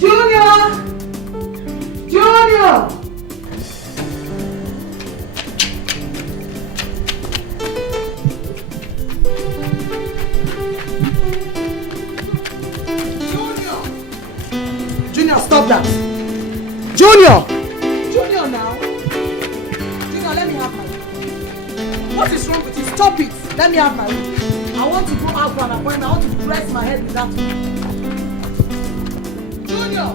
Junior! Junior! Junior, stop that! Junior! Junior now! Junior, let me have my room. What is wrong with you? Stop it! Let me have my room. I want to go out for an appointment. I want to dress my head with that one. Junior!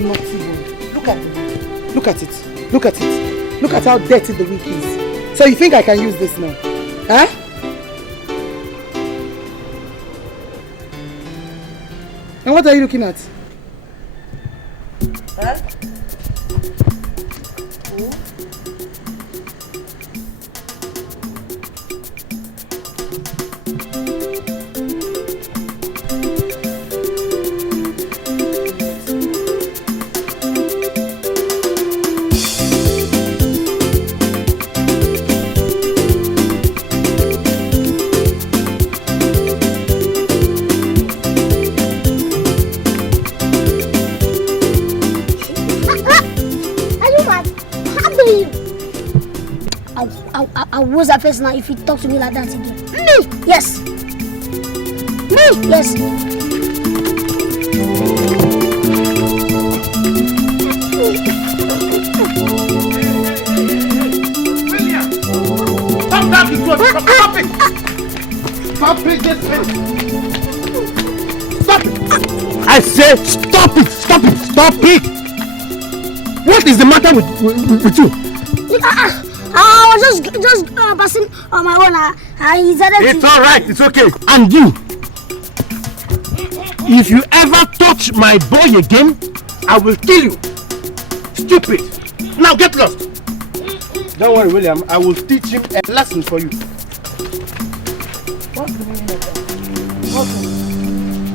Not even. Look at it. Look at it. Look at it. Look at how dirty the wig is. So you think I can use this now? Huh? And what are you looking at? Huh? I'll lose that face now if you talk to me like that again. Me? Yes. Me? Yes. William! Stop that! Stop it! Stop it! Just stop it! I said stop it! Stop it! Stop it! What is the matter with you? I was just passing on my own. It's all right. It's okay. And you, if you ever touch my boy again, I will kill you. Stupid. Now get lost. Don't worry, William. I will teach him a lesson for you. What's the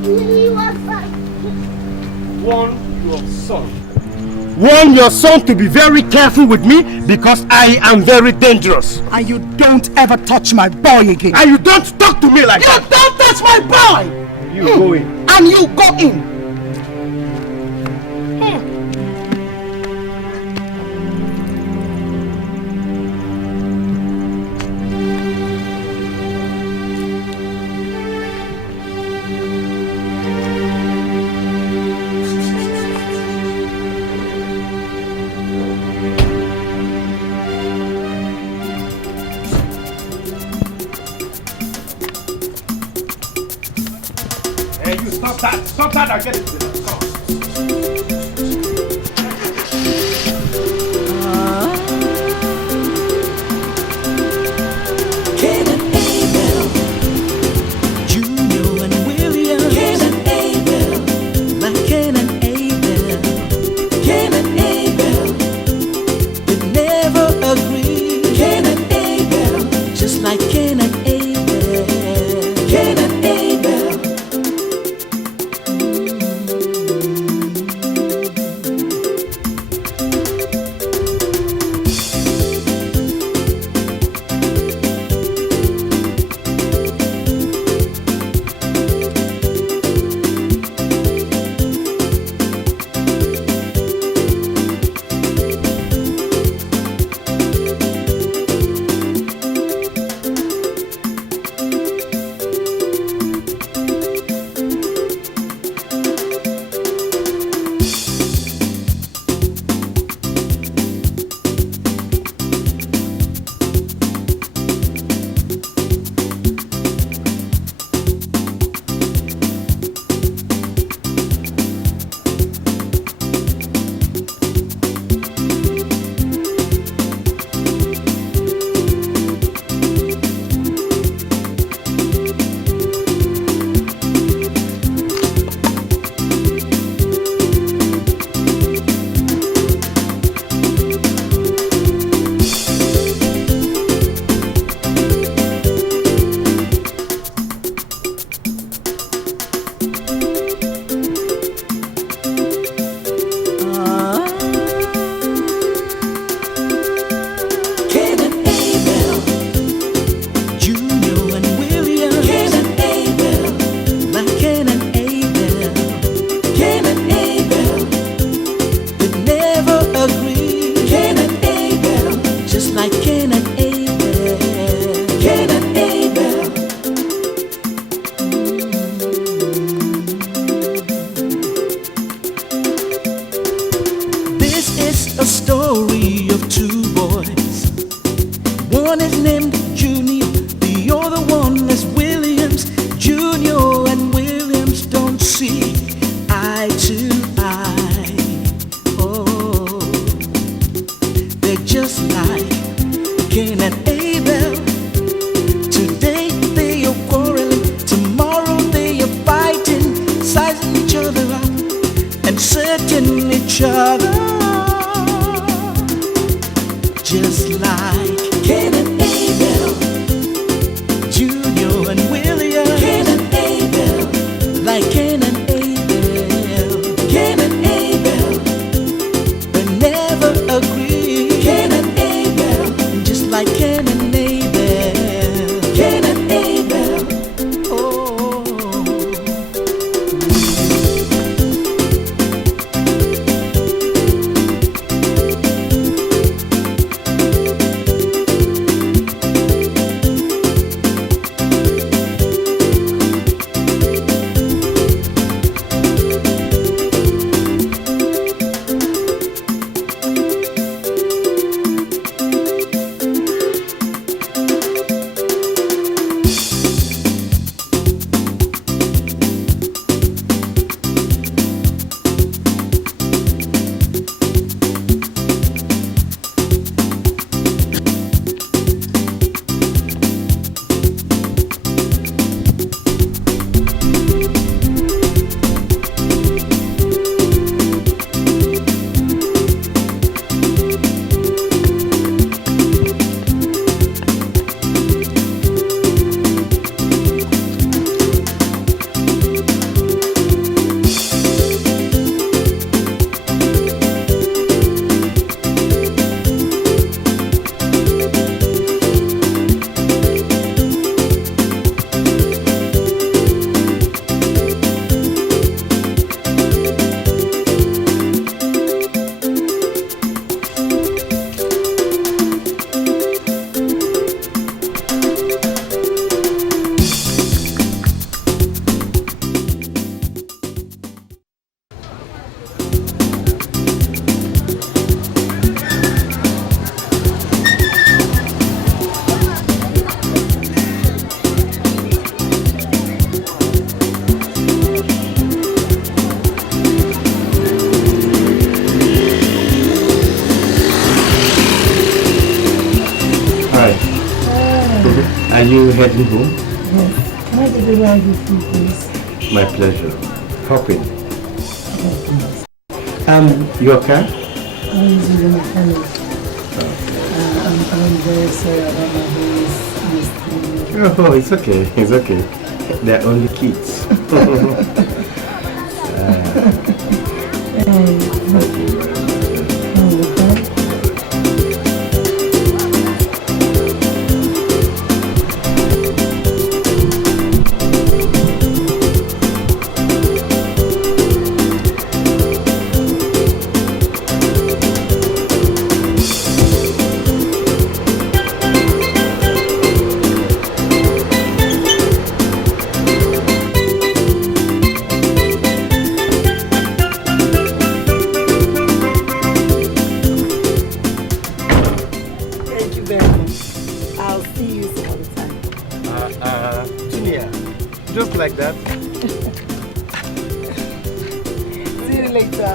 meaning of that? Warn your son. Warn your son to be very careful with me because I am very dangerous. And you don't ever touch my boy again. And you don't talk to me like that. You don't touch my boy! You go in. And you go in. Stop that, I'll get it to the car. Ken and Abel, Junior and William. Ken and Abel, like Ken and Abel. Ken and Abel, they never agree. Ken and Abel, just like Ken and Abel. Ken and Abel. story of two boys. One is named Junior, the other one is Williams. Junior and Williams don't see eye to eye. Oh, they're just like Cain and Abel. Today they are quarreling, tomorrow they are fighting, sizing each other up and setting each other. Just like Cain and Abel, Junior and William. Cain and Abel, like Cain and Abel. Cain and Abel, they never agree. Cain and Abel, just like Cain and Abel. Cain and Abel, oh. Are you heading home? Yes. Can I deliver you food, please? My pleasure. Hop in. Your car? I'm using the mechanic. I'm very sorry about my voice. Oh, it's okay. It's okay. They're only kids. Thank you very much. Like that. See you later.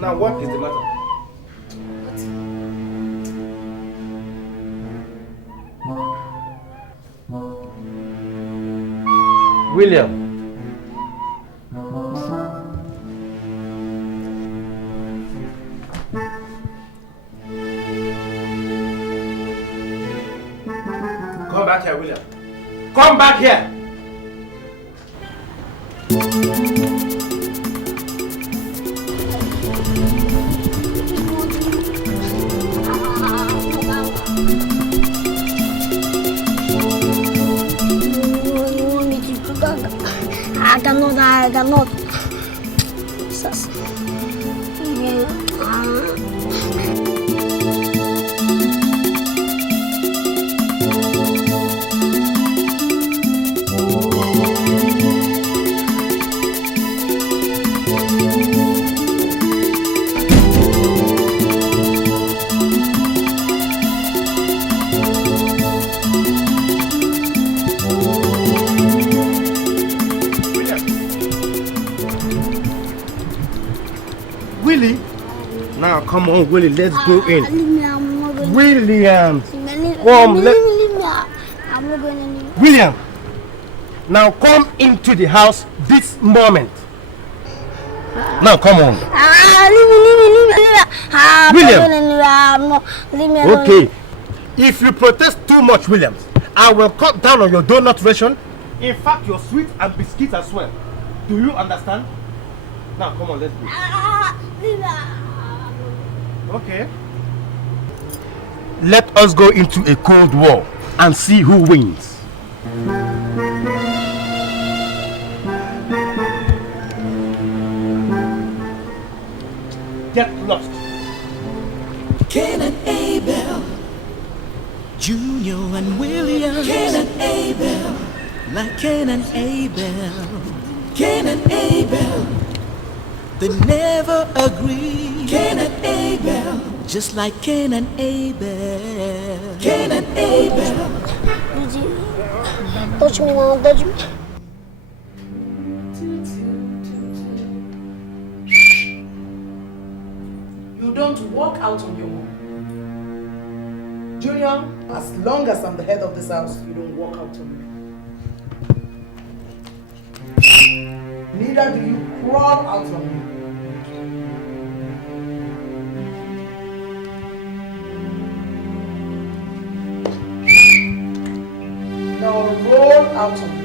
Now, what is the matter? William. back here, William. Come back here. You want me to do that? I cannot. Sus. Willie? Now come on, Willie, let's go in. Leave me, I'm not going. William! Leave me. I'm not going anywhere. William! Now come into the house this moment. Now come on. Leave me. I'm William. not going anywhere. I'm not. Leave me alone. Okay. If you protest too much, Williams, I will cut down on your donut ration. In fact, your sweets and biscuits as well. Do you understand? Now come on, let's go. Leave me. Okay. Let us go into a cold war and see who wins. Get lost. Cain and Abel, Junior and William. Cain and Abel, like Cain and Abel. Cain and Abel, they never agree. Cain and Abel, just like Cain and Abel. Cain and Abel. Did you touch me now? Touch me. You don't walk out on your own. Junior, as long as I'm the head of this house, you don't walk out on me. Neither do you crawl out on me. Now roll out on me.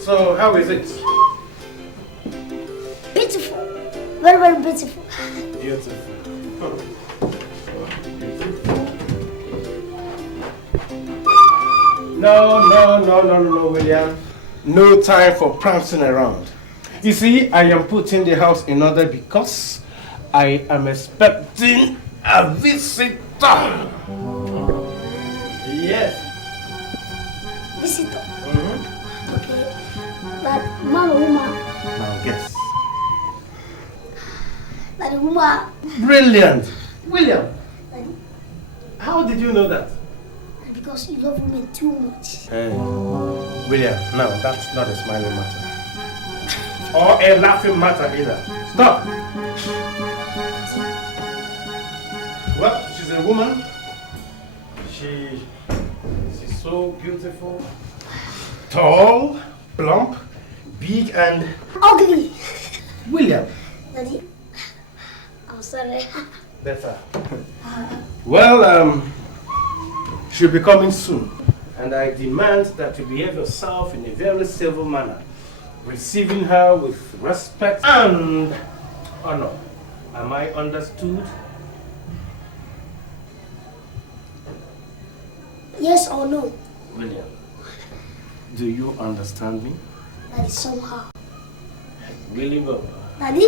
So, how is it? Beautiful. Very, very beautiful. Beautiful. No, William. No time for prancing around. You see, I am putting the house in order because I am expecting a visitor. Yes. Visitor. Okay. That man or woman? Now guess. That the woman. Brilliant. William, That, how did you know that? because you love women too much. William, no, that's not a smiling matter. Or a laughing matter either. Stop. Well, she's a woman. She's so beautiful. Tall, plump, big and... Ugly. William. Daddy, I'm sorry. Better. Well, she'll be coming soon. And I demand that you behave yourself in a very civil manner, receiving her with respect and honor. Am I understood? Yes or no? William, do you understand me? Daddy, somehow. Really well. Daddy?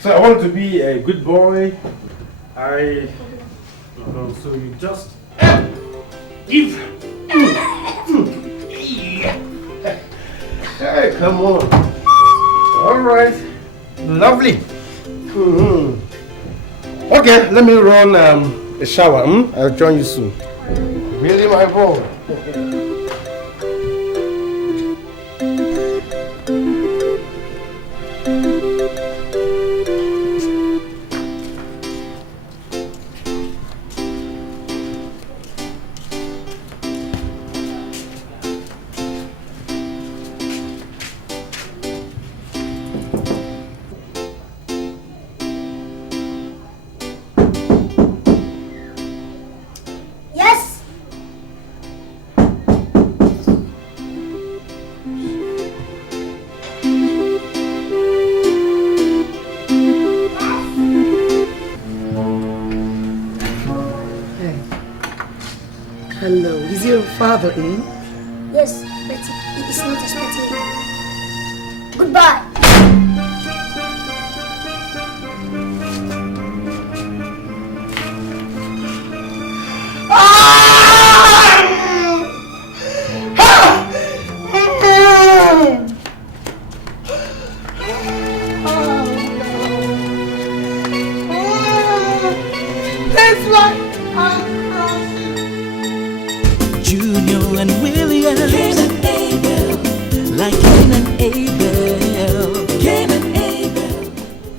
So I want to be a good boy. So you just give. Hey, come on. All right. Lovely. Okay, let me run a shower. I'll join you soon. Really, my boy. Hello, is your father in? Yes, but he is not expecting me. Goodbye. Junior and William, Cain and Abel, like Cain and Abel, Cain and Abel.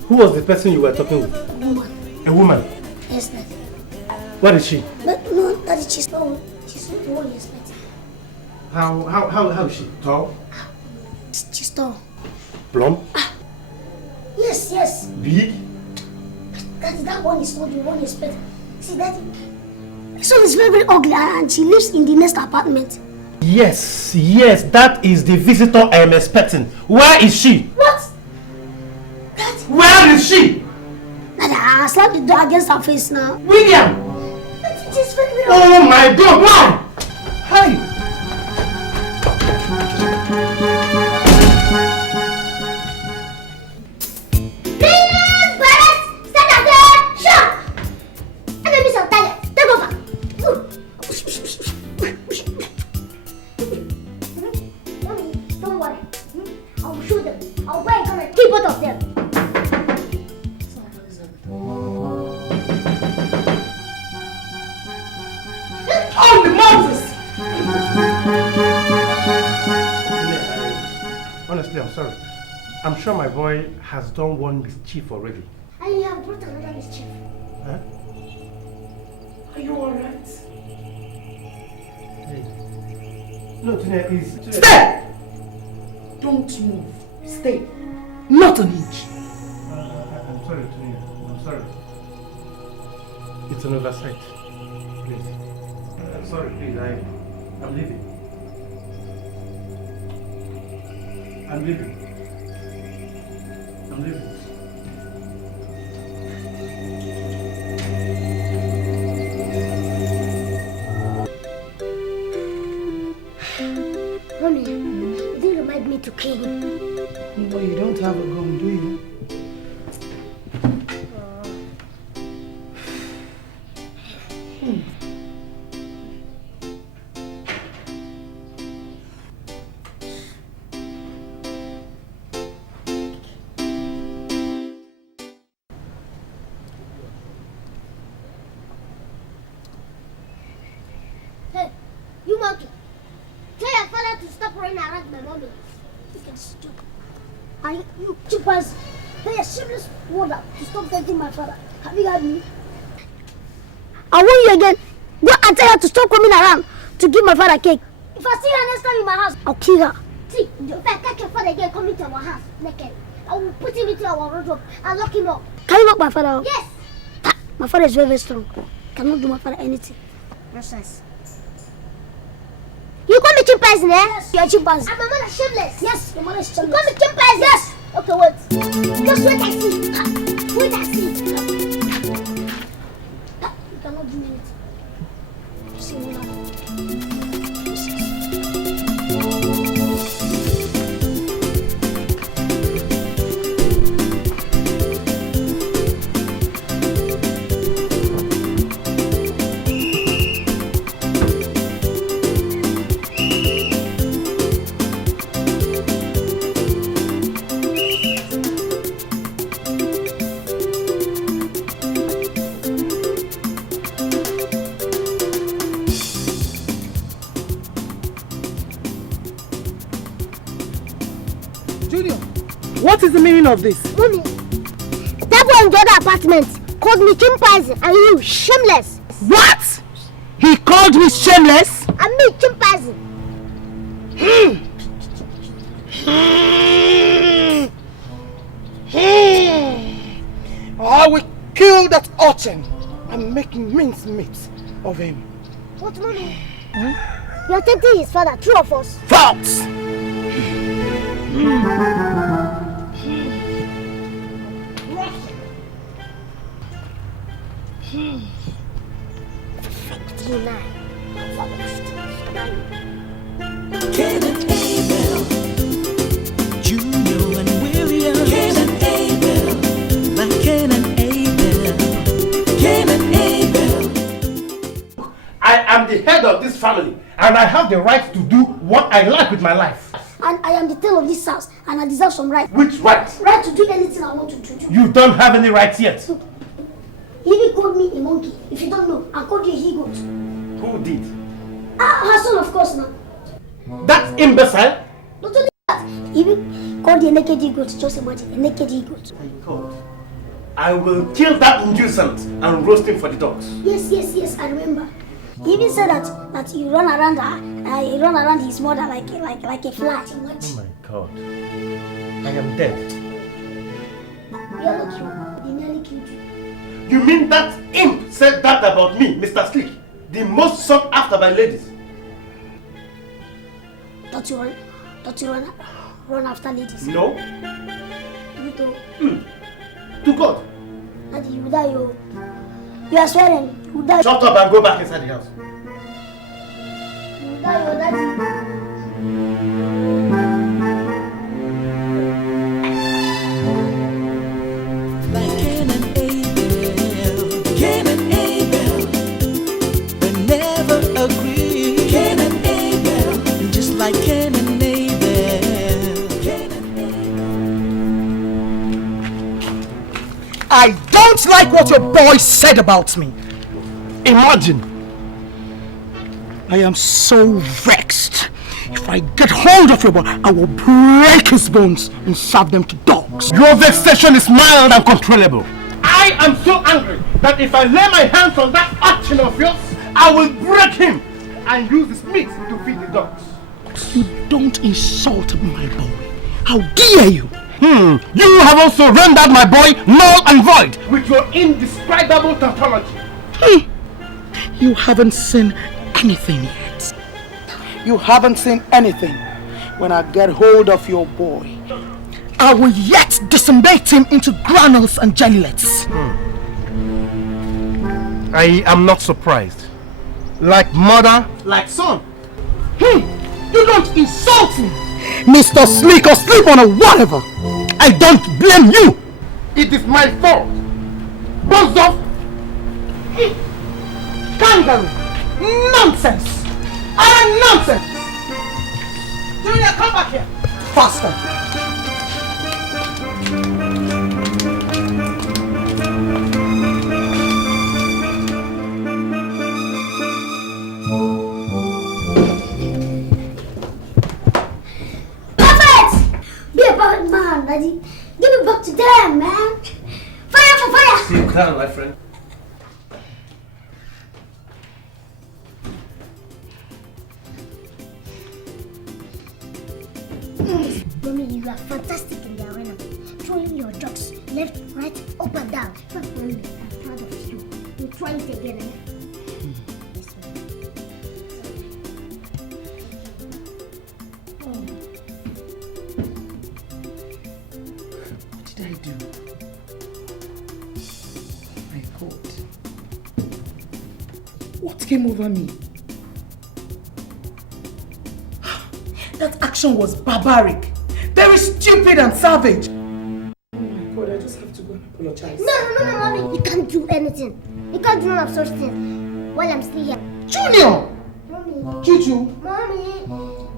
Who was the person you were talking with? Woman. A woman? Yes, Daddy. What is she? But no, Daddy, she's not the one you expected. How is she? Tall? She's tall. Plump? Yes. Big? Daddy, that one is not the one you expected. See, Daddy, this one is very, very ugly and she lives in the next apartment. Yes, that is the visitor I am expecting. Where is she? What? Daddy. Where is she? Daddy, I slapped the door against her face now. William! Daddy, it is very, very Oh my God, why? Hi! Honestly, I'm sorry. I'm sure my boy has done one mischief already. And you have brought another mischief. Huh? Are you alright? Hey. No, Tina, please. Stay! Don't move. Stay. Not an inch. I'm sorry, Tina. I'm sorry. It's an oversight. Please. I'm sorry, please. I'm leaving. I'm leaving. Mommy, you didn't remind me to kill him. No, you don't have a gun, do you? Hey, you monkey. Tell your father to stop running around my mommy. You can stop. And you chimpanzee. Tell your shameless mother to stop touching my father. Have you got me? I warn you again. Go and tell her to stop coming around to give my father cake. If I see her next time in my house, I'll kill her. See, if I catch your father again coming to our house naked, I will put him into our wardrobe and lock him up. Can you lock my father up? Yes. My father is very, very strong. Cannot do my father anything. Nonsense. You call me chimpanzee, eh? Yes. You're a chimpanzee. And my mother is shameless. Yes, your mother is shameless. You call me chimpanzee? Yes. Okay, wait. Just wait and see. Wait and see. You cannot do anything. See me now. What is the meaning of this? Mommy, that boy in the other apartment called me chimpanzee and you shameless. What? He called me shameless? And me chimpanzee. I will kill that urchin and make mincemeat of him. What, Mommy? You're tempting his father, true or false? False! Cain and Abel, Junior and William. Cain and Abel, like Cain and Abel. Cain and Abel. I am the head of this family, and I have the right to do what I like with my life. And I am the tail of this house, and I deserve some right. Which right? Right to do anything I want to do. You don't have any rights yet. He even called me a monkey. If you don't know, I called you a he-goat. Who did? Her son, of course, now. That imbecile? Not only that, he even called you a naked he-goat. Just imagine, a naked he-goat. My God. I will kill that nuisance and roast him for the dogs. Yes, I remember. He even said that you run around her, you run around his mother like a fly. Oh my God. I am dead. We are not you. They nearly killed you. You mean that imp said that about me, Mr. Slick? The most sought after by ladies. Don't you run after ladies? No. You too. To God. Daddy, you die, you are swearing. You die. Shut up and go back inside the house. You die, daddy. Like Cain and Abel, Cain and Abel, they never agree. Cain and Abel, just like Cain and Abel, Cain and Abel. I don't like what your boy said about me. Imagine. I am so vexed. If I get hold of your boy, I will break his bones and serve them to dogs. Your vexation is mild and controllable. I am so angry that if I lay my hands on that urchin of yours, I will break him and use his meat to feed the dogs. You don't insult my boy. How dare you? You have also rendered my boy null and void with your indescribable tautology. You haven't seen anything yet. You haven't seen anything. When I get hold of your boy, I will yet disembowel him into granules and jellylets. I am not surprised. Like mother, like son. You don't insult me, Mr. Slick or Sleep on or whatever. I don't blame you. It is my fault. Both of Kangaroo. Nonsense. Nonsense. Junior, come back here. Faster. Be a bad man, Daddy. Give it back to them, man. Fire for fire. See you down, my friend. Mommy, you are fantastic in the arena. Throwing your jokes left, right, up and down. Mommy, I'm proud of you. You try it again, eh? Yes, What did I do? My God. What came over me? That action was barbaric. Very stupid and savage. Oh my God, I just have to go and apologize. No, Mommy. You can't do anything. You can't do none of such things while I'm still here. Junior! Mommy. Juju, Mommy.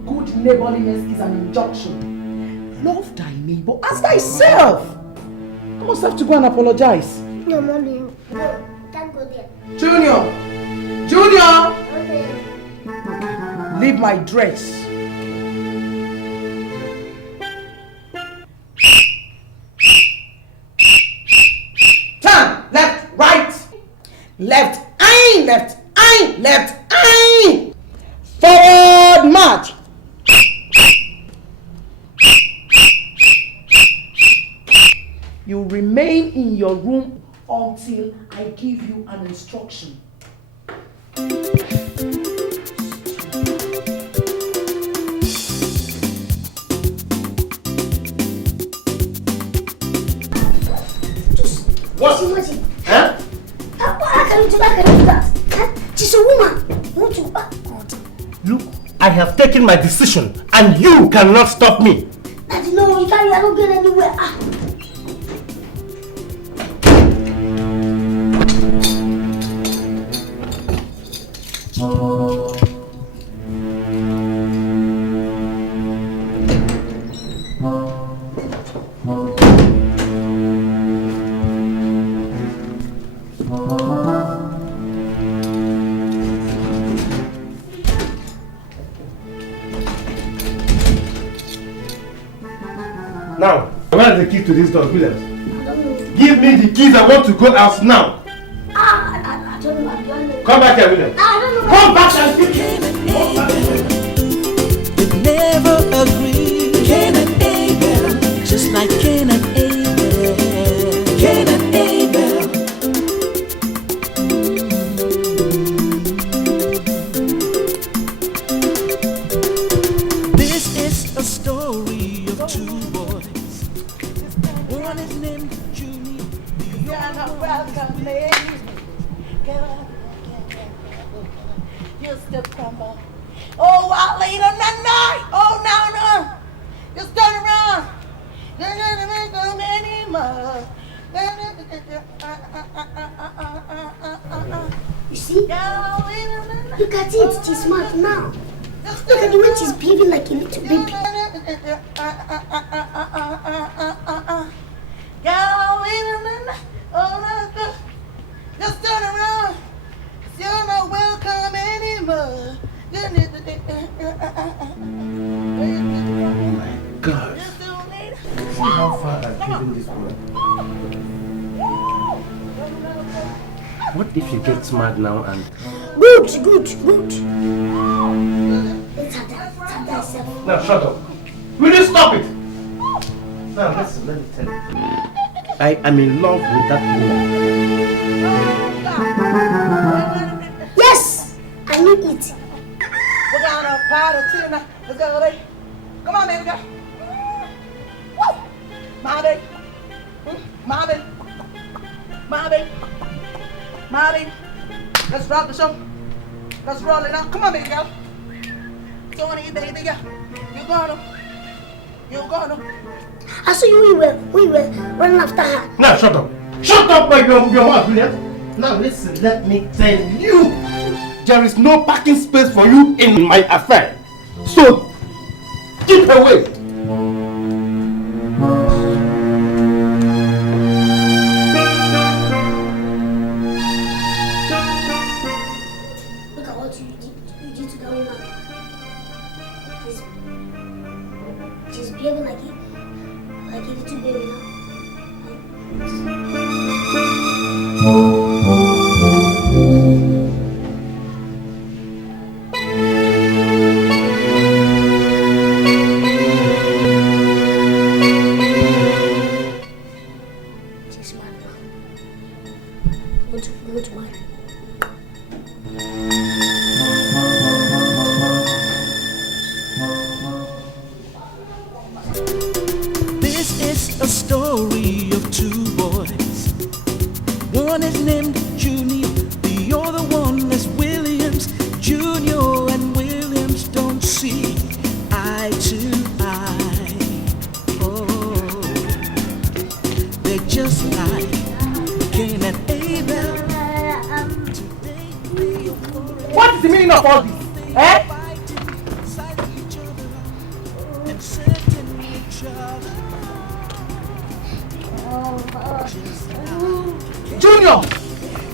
good neighborliness is an injunction. Love thy neighbor as thyself. I must have to go and apologize. No, Mommy. No, can't go there. Junior! Junior! Okay. Leave my dress. Turn! Left, right! Left, aye! Left, aye! Left, aye! Forward march! You remain in your room until I give you an instruction. What? She Huh? how can you do that? She's a woman. Want to I have taken my decision and you cannot stop me. Daddy, no, you can't. You're not going anywhere. Now, where is the key to this door, Williams? Give me the keys. I want to go out now. I don't know. Come back here, Williams. I don't know. Come back and give me. They never agree. Cain and Abel, just like Cain and Abel. Cain and Abel. This is a story of two boys. One is named Junior. You're not welcome, lady. You still crumble. Oh, out late on that night. Oh, no. Just turn around. You're not gonna make them anymore. You see? Look at it. She's smart now. Look at the way she's behaving like a little baby. Just turn around. You're not welcome anymore. Oh my God. See how far I've given this woman. What if you get smart now and... Good. Let's have that. Now shut up. Will you stop it? Now listen, let me tell you. I am in love with that woman. Yes! I need it. We're gonna party tonight. Let's go, baby. Come on, baby girl. Woo! My baby. My baby. Let's rock the show. Let's roll it out. Come on, baby girl. Don't want to eat, baby girl. You're gonna. I saw you. We will run after her. Now shut up. Shut up, my your mouth, William. Now listen, let me tell you. There is no parking space for you in my affair. So, keep away. Look at what you did to that woman. She's behaving like a little baby now. She's mad now. Go to mine. This is a story of two boys. One is named Junior, the other one is Williams. Junior and Williams don't see eye to eye. Oh, they're just like Cain and Abel. What is the meaning of all this? Eh?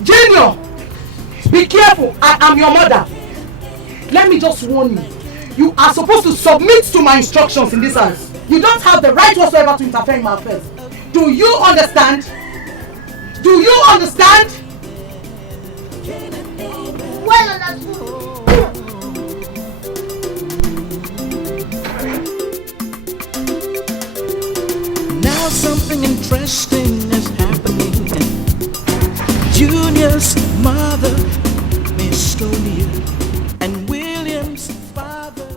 Junior! Be careful, I am your mother. Let me just warn you. You are supposed to submit to my instructions in this house. You don't have the right whatsoever to interfere in my affairs. Do you understand? Do you understand? Well understood. Now something interesting is happening. Junior's mother, Miss Tonia, and William's father.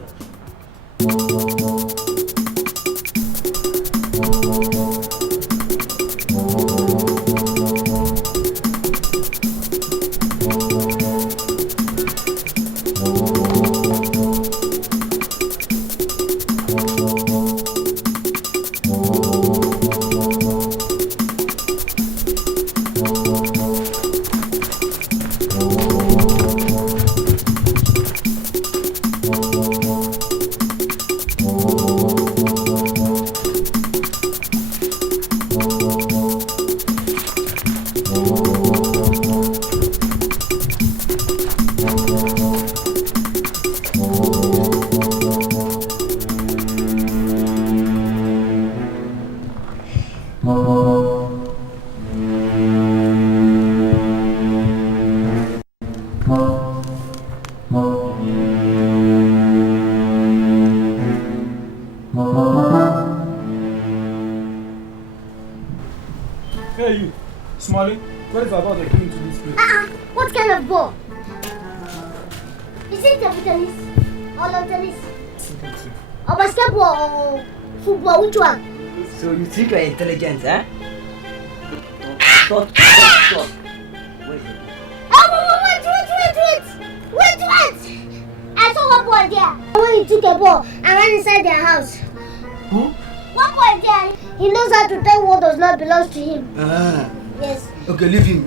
kind of ball? Is it table tennis or lawn tennis? Or basketball or football? Which one? So you think you're intelligent, eh? Stop. Wait. Oh, wait! I saw one boy there. When he took a ball and ran inside their house. Who? One boy there. He knows how to tell what does not belong to him. Ah. Yes. Okay, leave him.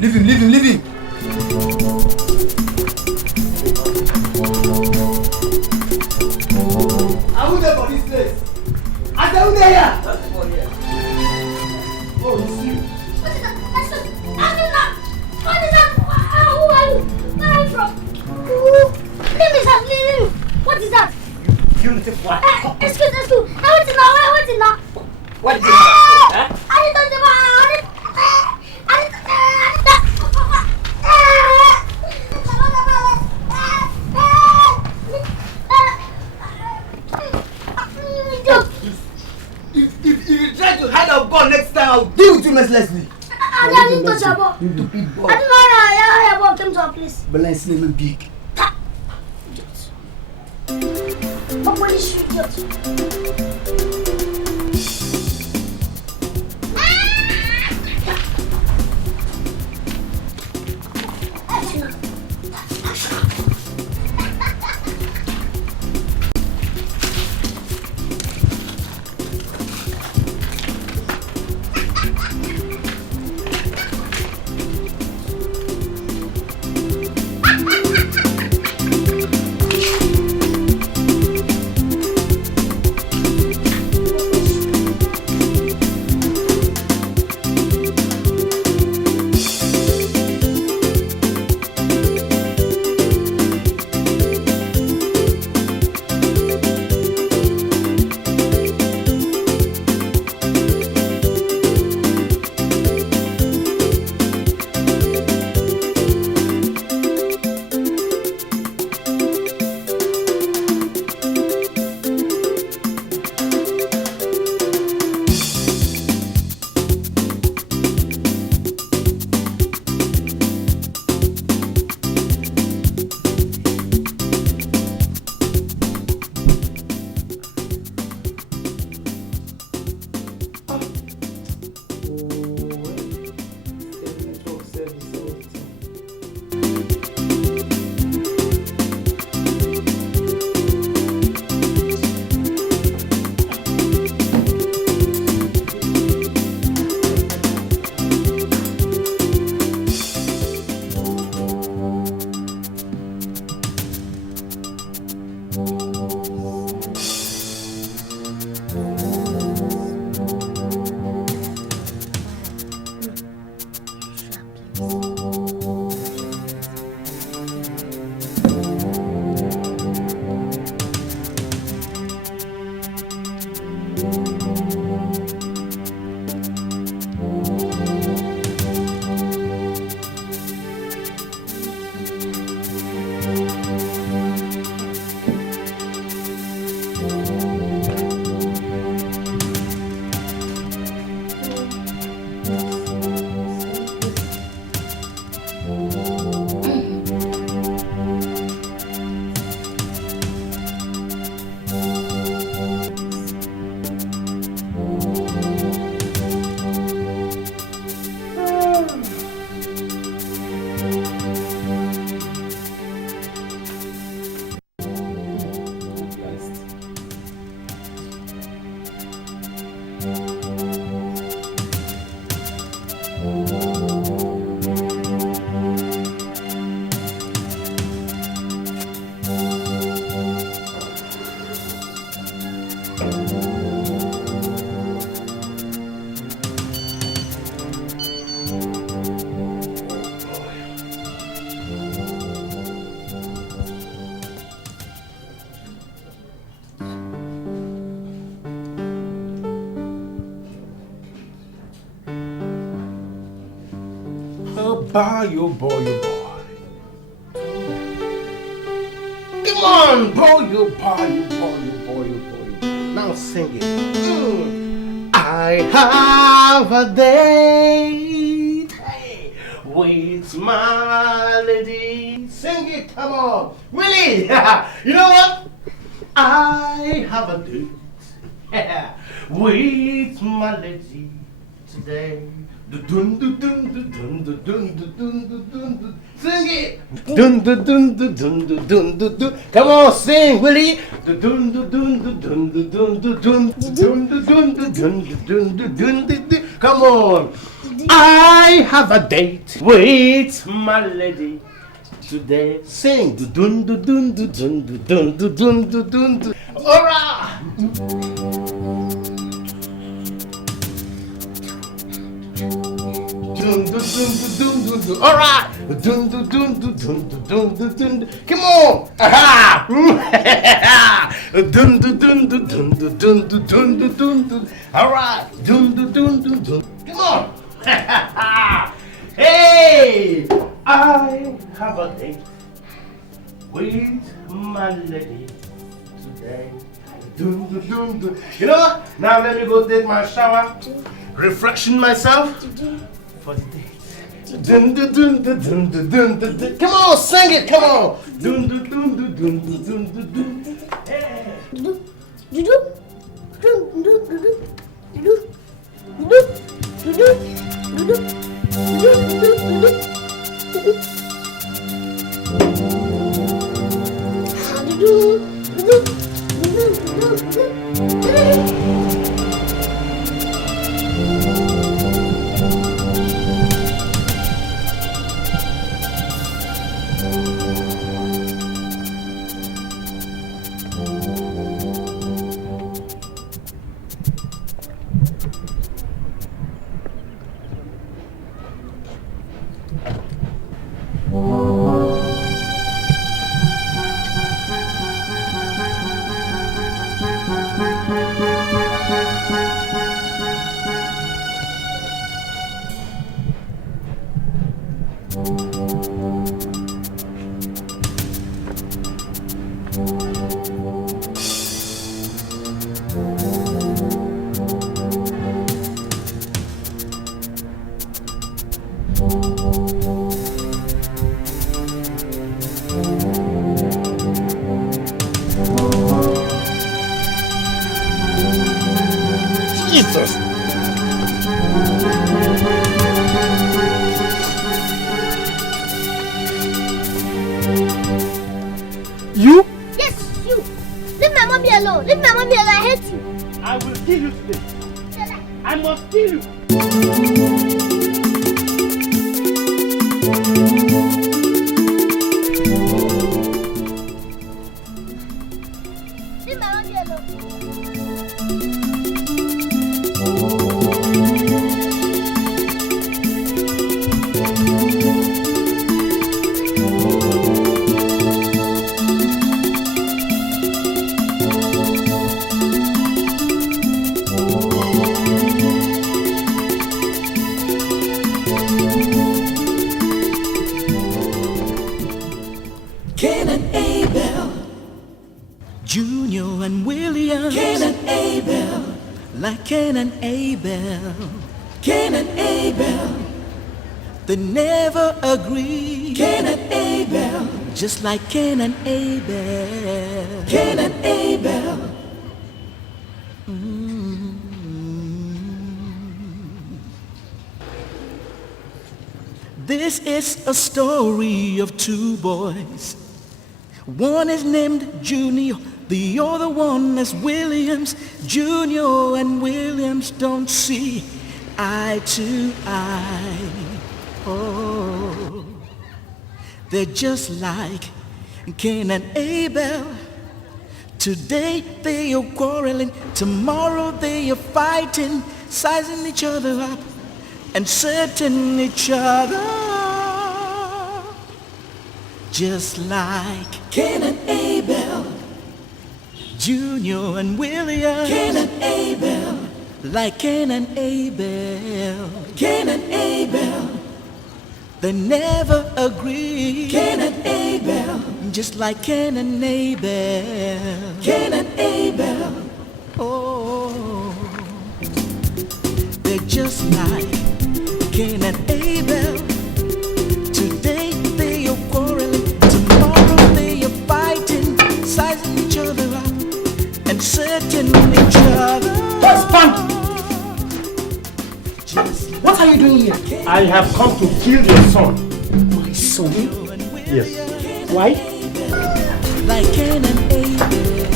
I'm there for this place. I said, who there? That's the boy here. Oh, you see? What is that? What is that? Who are you? Where are you from? Leave me, sir. What is that? You little what? Excuse. I want to know. What did you do? I didn't know. If you try to hide a gun next time, I'll deal with you mercilessly. I didn't touch your ball. Stupid boy. I didn't know your ball came to our place. Balance name big. What will you shoot you? boy, oh boy, oh boy. Come on, boy, oh boy, oh boy, oh boy, oh boy. Now sing it. I have a date with my lady. Sing it, come on. Willie, you know what? I have a date with my lady today. Dun dun dun dun dun dun dun dun dun dun. Sing it. Dun dun dun dun dun dun dun dun dun. Come on, sing, Willie. Dun dun dun dun dun dun dun dun dun dun dun dun dun dun dun. Come on. I have a date with my lady today. Sing. Dun dun dun dun dun dun dun dun dun dun dun. Alright. All right. Come on. Aha. All right. Come on. Hey, I have a date with my lady today. You know what? Now let me go take my shower, refreshing myself for the date. Come on, sing it, come on. Jesus. You? Yes, you. Leave my mommy alone. Leave my mommy alone. I hate you. I will kill you today. I must kill you. Leave my mommy alone. Cain and Abel, Junior and William. Cain and Abel, like Cain and Abel. Cain and Abel, they never agree. Cain and Abel, just like Cain and Abel. Cain and Abel. This is a story of two boys. One is named Junior, the other one is Williams. Junior and Williams don't see eye to eye. Oh, they're just like Cain and Abel. Today they are quarreling, tomorrow they are fighting, sizing each other up and setting each other. Just like Cain and Abel, Junior and William. Cain and Abel, like Cain and Abel. Cain and Abel, they never agree. Cain and Abel, just like Cain and Abel. Cain and Abel, oh, they're just like Cain and Abel. Today they are I have come to kill your son. My son? Yes. Why? Like Cain and Abel.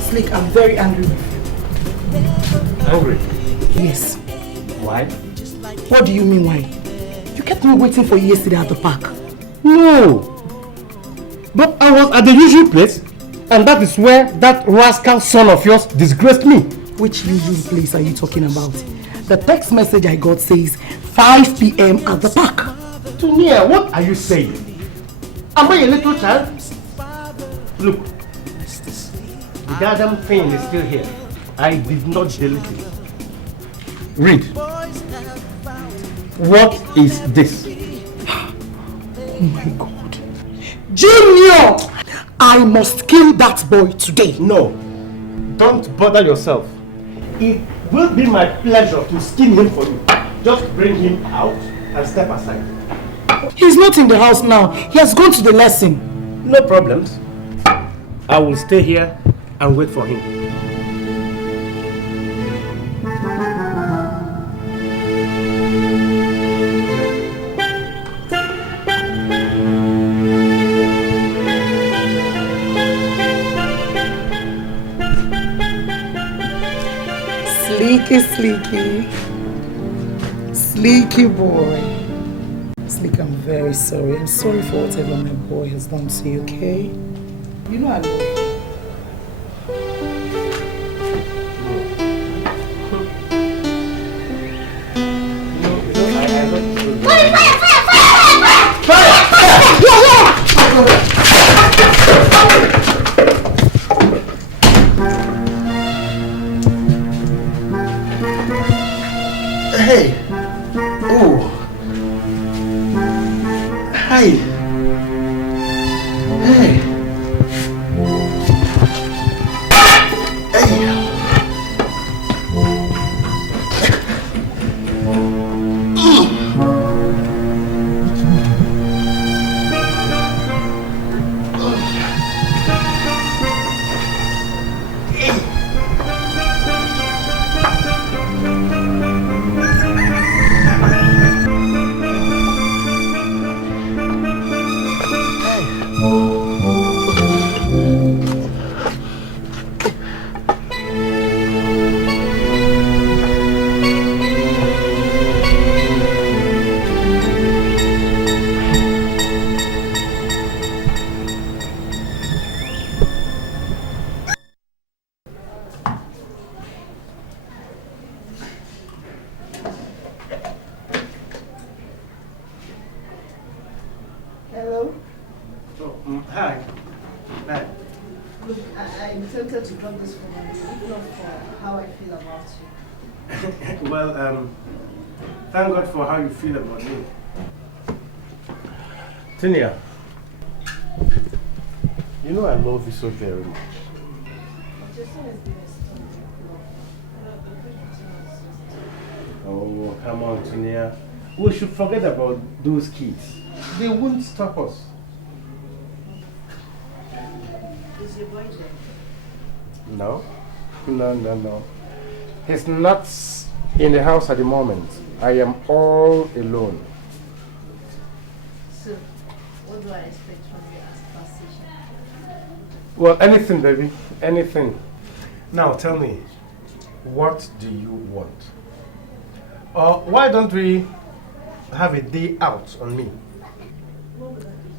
Slick, I'm very angry. Angry? Yes. Why? What do you mean why? You kept me waiting for you yesterday at the park. No. But I was at the usual place, and that is where that rascal son of yours disgraced me. Which usual place are you talking about? The text message I got says 5 p.m. at the park. Tunia, what are you saying? Am I a little child? Look, the goddamn thing is still here. I did not delete it. Read. What is this? Oh my God. Junior! I must kill that boy today. No, don't bother yourself. It will be my pleasure to skin him for you. Just bring him out and step aside. He's not in the house now. He has gone to the lesson. No problems. I will stay here and wait for him. Sleeky. Sleeky boy. Sleek, I'm very sorry. I'm sorry for whatever my boy has done to you, okay? You know I love you. Hey! Oh! Hi! Hey! Hey! Hello? Hi. Hi. Look, I'm tempted to drop this for you, if not for how I feel about you. Well, thank God for how you feel about me. Tinia, you know I love you so very much. Oh, come on, Tinia. We should forget about those kids. They won't stop us. Is your boy there? No. No. He's not in the house at the moment. I am all alone. So, what do I expect from you as conversation? Well, anything, baby. Anything. Now, tell me, what do you want? Or why don't we have a day out on me? What would that be?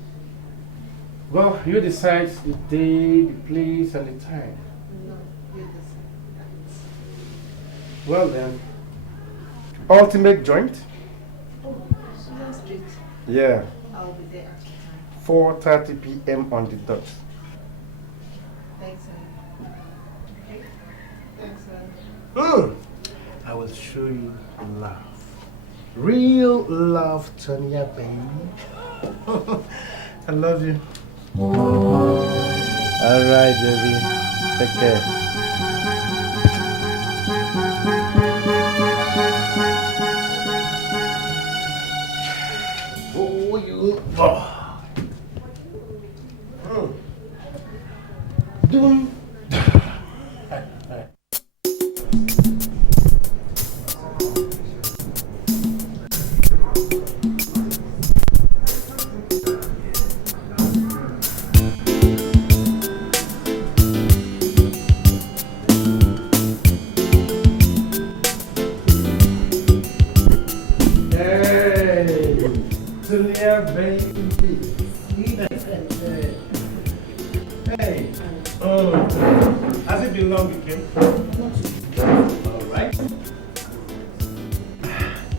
Well, you decide the day, the place, and the time. No, you decide. Well then, ultimate joint? Oh, Susan Street. Yeah, I'll be there at 4:30 p.m. on the dot. Thanks, okay. Thanks, man. I will show you love. Real love, Tonya, baby. I love you. Alright, baby. Take care. Oh, you. Oh. Doom. baby. Hey. Has it been long you came? Alright.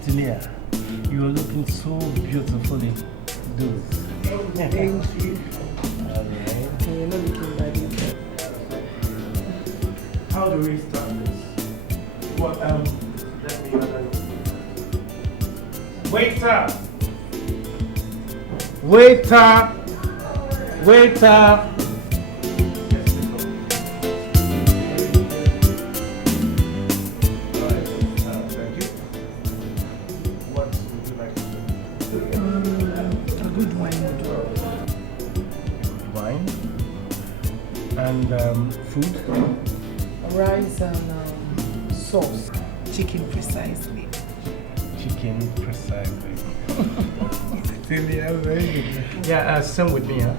Delia, you are looking so beautiful in those. Thank you. Alright. You're not looking like it. How do we start this? What, let me Waiter! Waiter! Waiter! And food? Rice and sauce. Chicken precisely. Chicken precisely. Yeah, same with me, huh?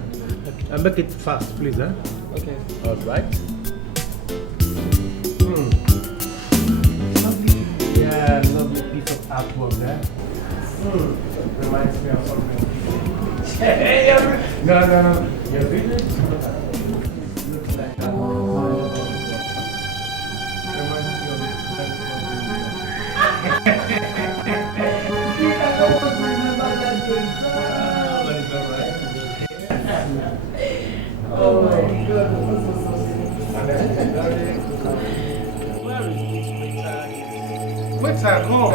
Make it fast, please, huh? Okay. All right. Yeah, lovely piece of artwork there. Reminds me of something. No. Your village looks like that. Reminds me of Oh my God. Waiter, come on.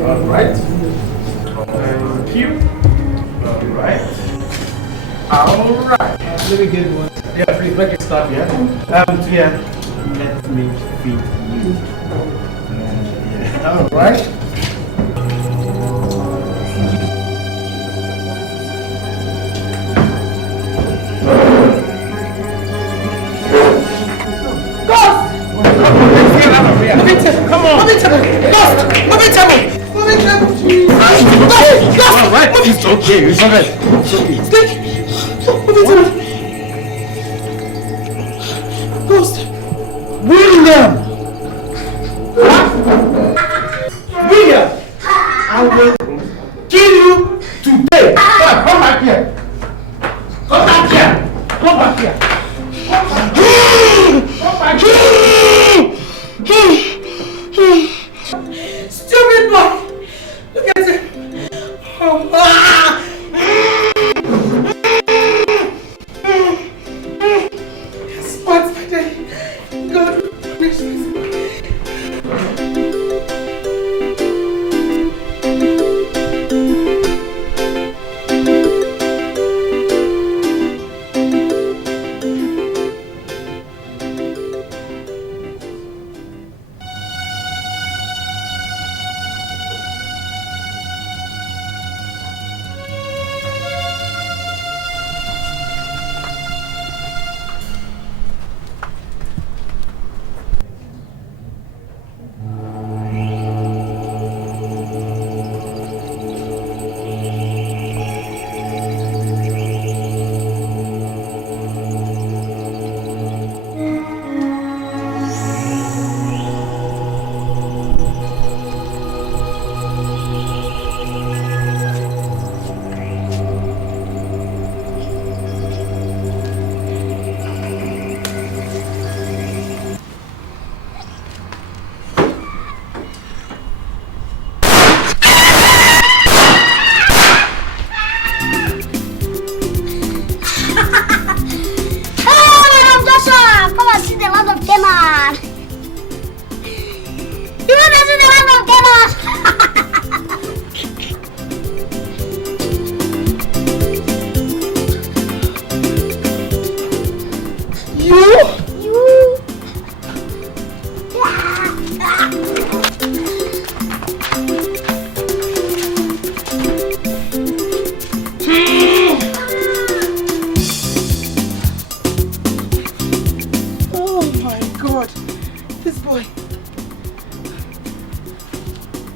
All right. Thank you. All right. Let me get one. Yeah, please make it stop, yeah? Tia, let me feed you. All right. Come on! Moving table! Ghost! Moving table! Moving table! Ghost! Alright, it's okay, it's alright. It's okay. Moving table! Ghost! William! What? William! I will kill you today! Come back here! Come back here! Come back here! Come back here! Stupid boy! Look at it! Oh, spots my day. God, gracious.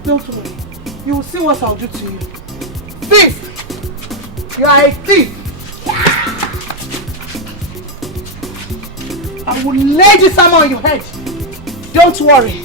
Don't worry. You will see what I'll do to you. Thief! You are a thief! I will lay this hammer on your head. Don't worry.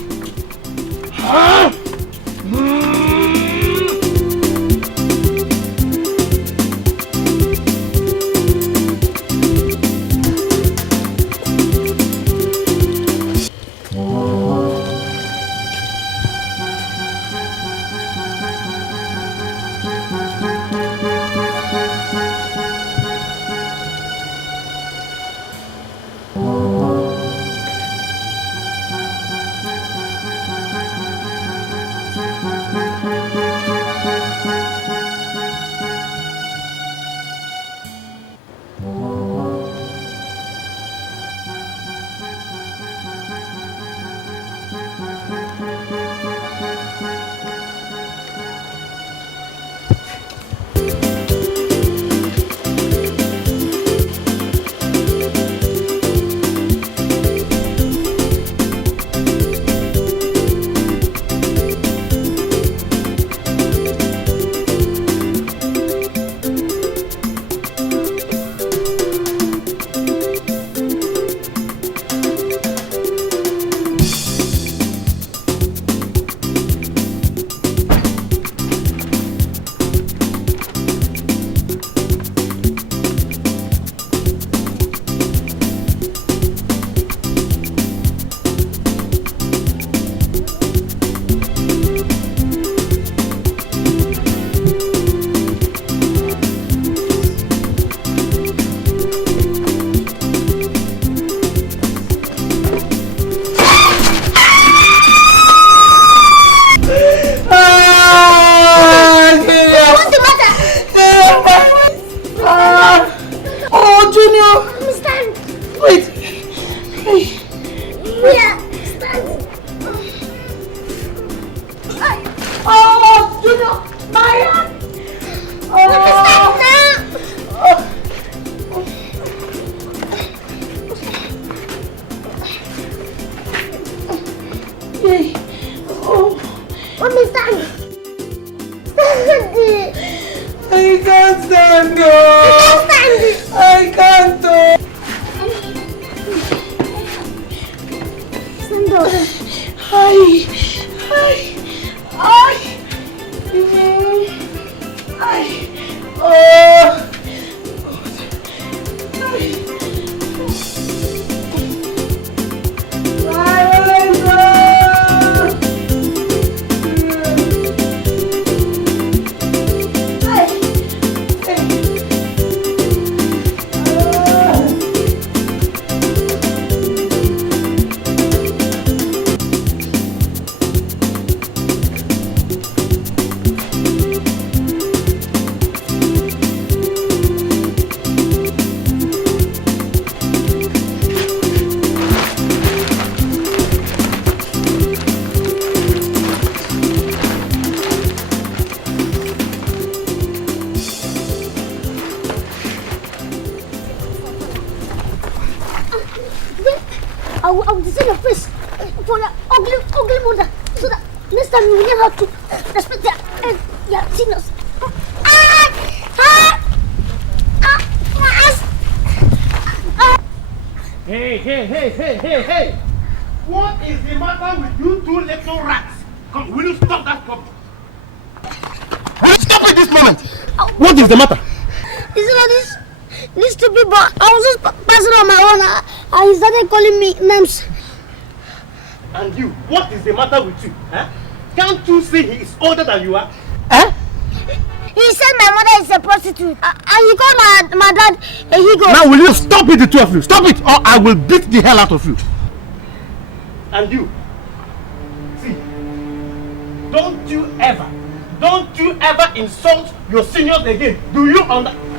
can't do. I can't do. Hi. I will design a face for the ugly mother so that next time you will never have to respect their seniors. Hey! What is the matter with you two little rats? Come, will you stop that trouble? Will you stop it this moment? What is the matter? This stupid boy, I was just passing on my own and he started calling me names. And you, what is the matter with you? Huh? Can't you see he is older than you are? He said my mother is a prostitute and he called my dad a higo. Now will you stop it, the two of you? Stop it or I will beat the hell out of you. And you, see, don't you ever insult your seniors again. Do you understand?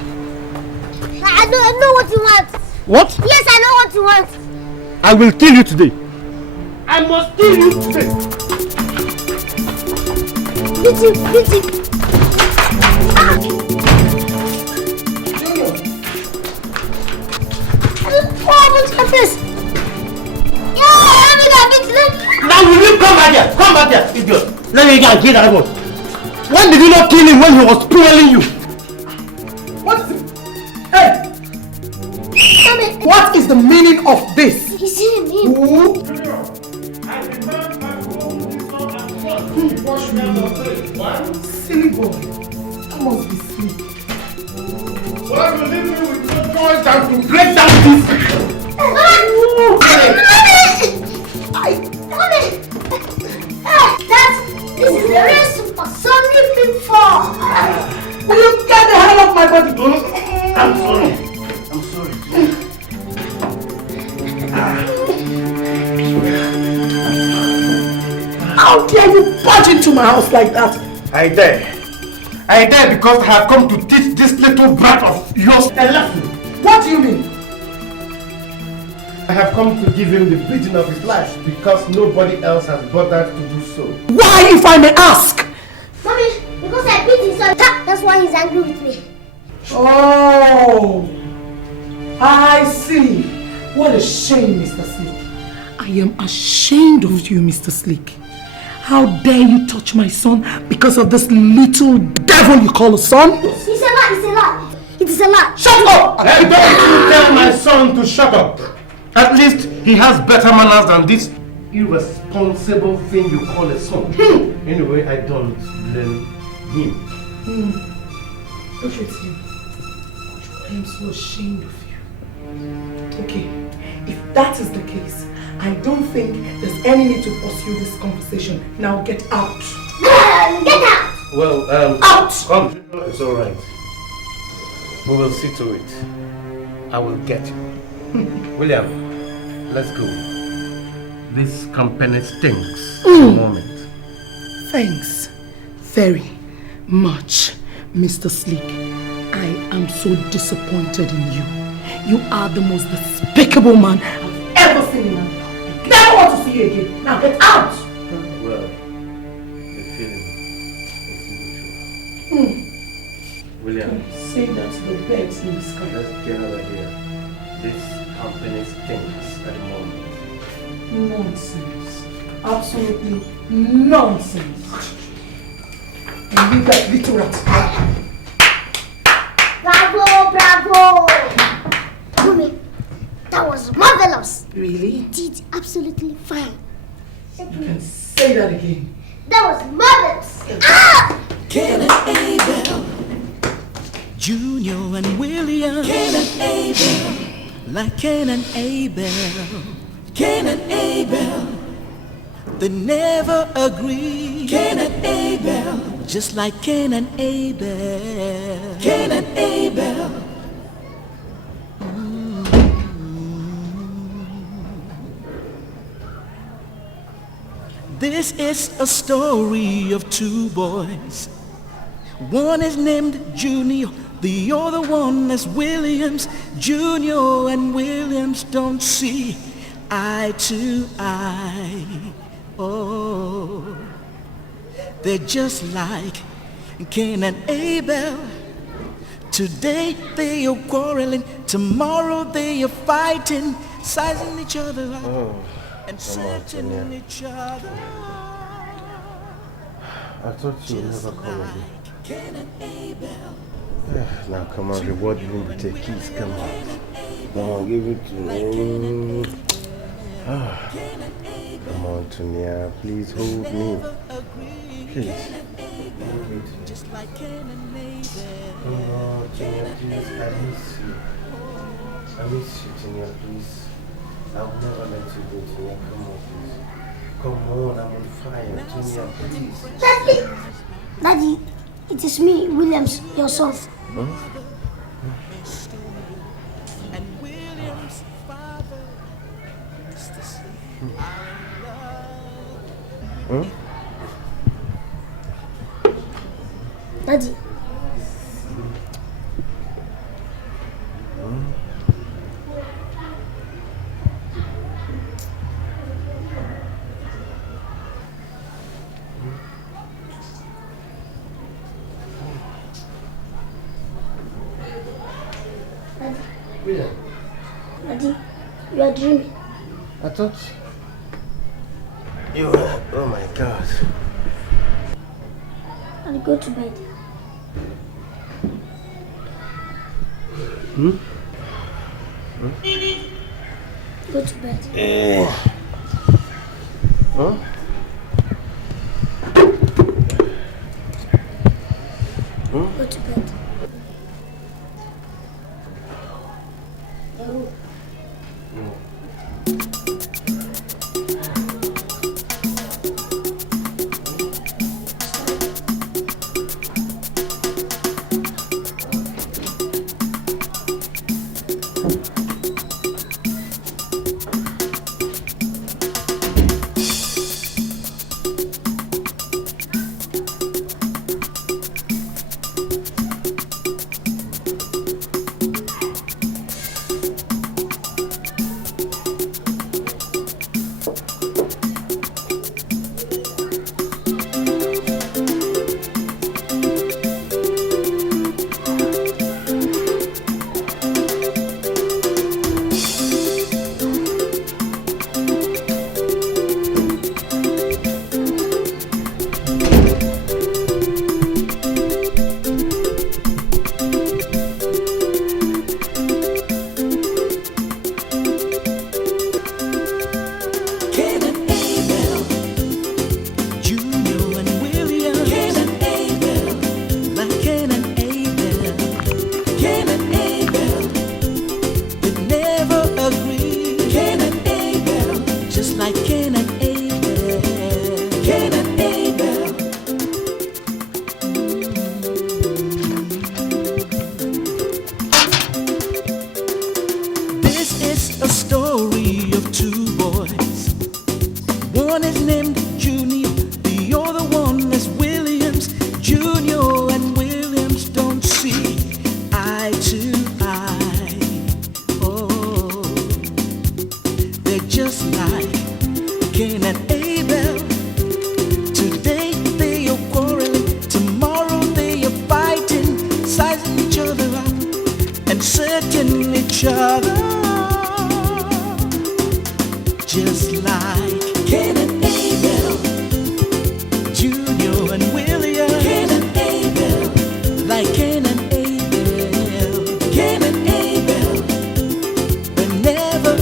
I know what you want. What? Yes, I know what you want. I will kill you today. I must kill you today. Beat him. Junior. What happened to your face? Yeah, I'm gonna beat him. Now will you come back here? Come back here, idiot. Let me go and kill that one. When did you not kill him when he was pulling you? What is it? Hey! Mommy. What is the meaning of this? He's hitting me. Who? Silly boy. That must be sleep. So I will leave you with no choice than to break down this. This is the real super sorry before. Will you get the hell off my body? I'm sorry. How dare you barge into my house like that? I dare because I have come to teach this little brat of yours a lesson. What do you mean? I have come to give him the beating of his life because nobody else has bothered to do so. Why, if I may ask? Mommy, because I beat his son. That's why he's angry with me. Oh, I see. What a shame, Mr. Sleek. I am ashamed of you, Mr. Sleek. How dare you touch my son because of this little devil you call a son? It's a lie. It is a lie. Shut up! Hey, don't you tell my son to shut up. At least he has better manners than this irresponsible thing you call a son. Anyway, I don't blame him. Look at you. I am so ashamed of you. Okay, if that is the case, I don't think there's any need to pursue this conversation. Now get out. Get out! Well, Out! come. It's all right. We will see to it. I will get you. William, let's go. This company stinks at the moment. Thanks very much, Mr. Sleek. I am so disappointed in you. You are the most despicable man I've ever seen in my life. I never want to see you again. Now get out! Well, the feeling is mutual. William, Say that to the birds in the sky. let's get out of here. This company stinks at the moment. Nonsense. Absolutely nonsense. And leave that little rat. That was marvelous. Really? Did absolutely fine. You can say that again. That was marvelous. Ah! Cain and Abel, Junior and William. Cain and Abel, like Cain and Abel. Cain and Abel, they never agree. Cain and Abel, just like Cain and Abel. Cain and Abel. This is a story of two boys. One is named Junior, the other one is Williams. Junior and Williams don't see eye to eye. Oh, they're just like Cain and Abel. Today they are quarreling, tomorrow they are fighting, sizing each other up and setting each other. I thought you would never come again. Cain and Abel. Now come on, reward me with the keys, come on. Come on, give it to me. Come on, Tunia, please hold me. Please. Just like Cain and Abel. Come on, Tunia, please, I miss you. I miss you, Tunia, please. I will never let you go, Tunia, come on, please. Come on, I'm on fire, Tunia, please. Daddy! Daddy, it is me, Williams, your son. Huh? And William's father is the same. Huh? Daddy. William, Daddy, you are dreaming. I thought you were, oh my God. I'll go to bed. Go to bed. Huh? Go to bed. Cain and Abel, they never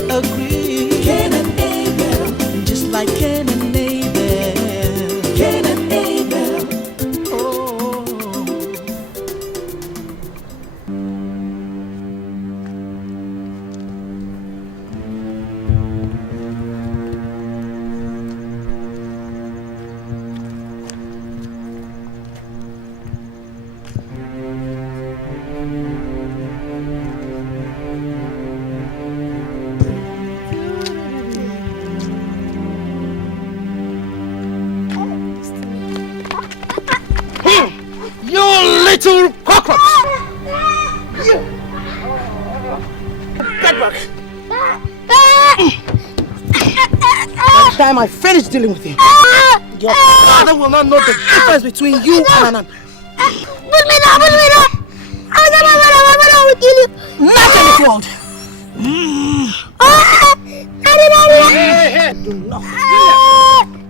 little cockroach! Get back! By the time I finish dealing with you, your father will not know the difference between you and an... Put me down! My father will kill you! Not in this world!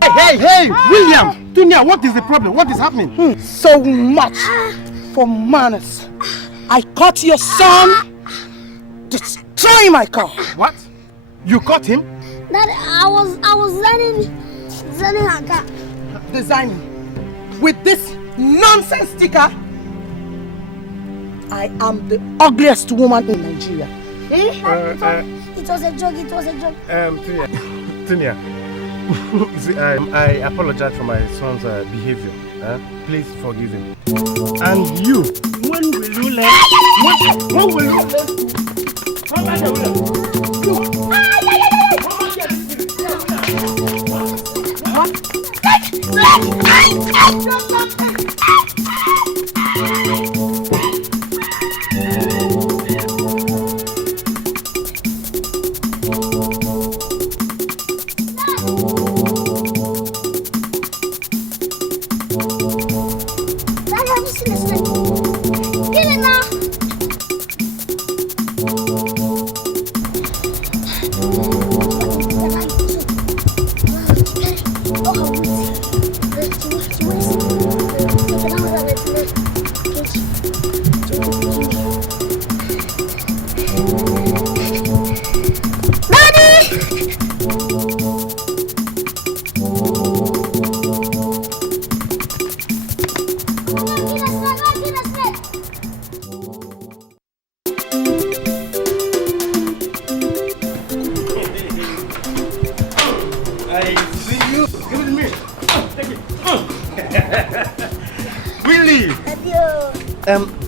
Hey, William! Dunya, what is the problem? What is happening? So much for manners. I caught your son destroying my car. What? You caught him? That I was learning her car. Designing. With this nonsense sticker, I am the ugliest woman in Nigeria. It was a joke. Tunya, you see, I apologize for my son's behavior. Please forgive him. And you, when will you learn? When will you learn? Come back here, William.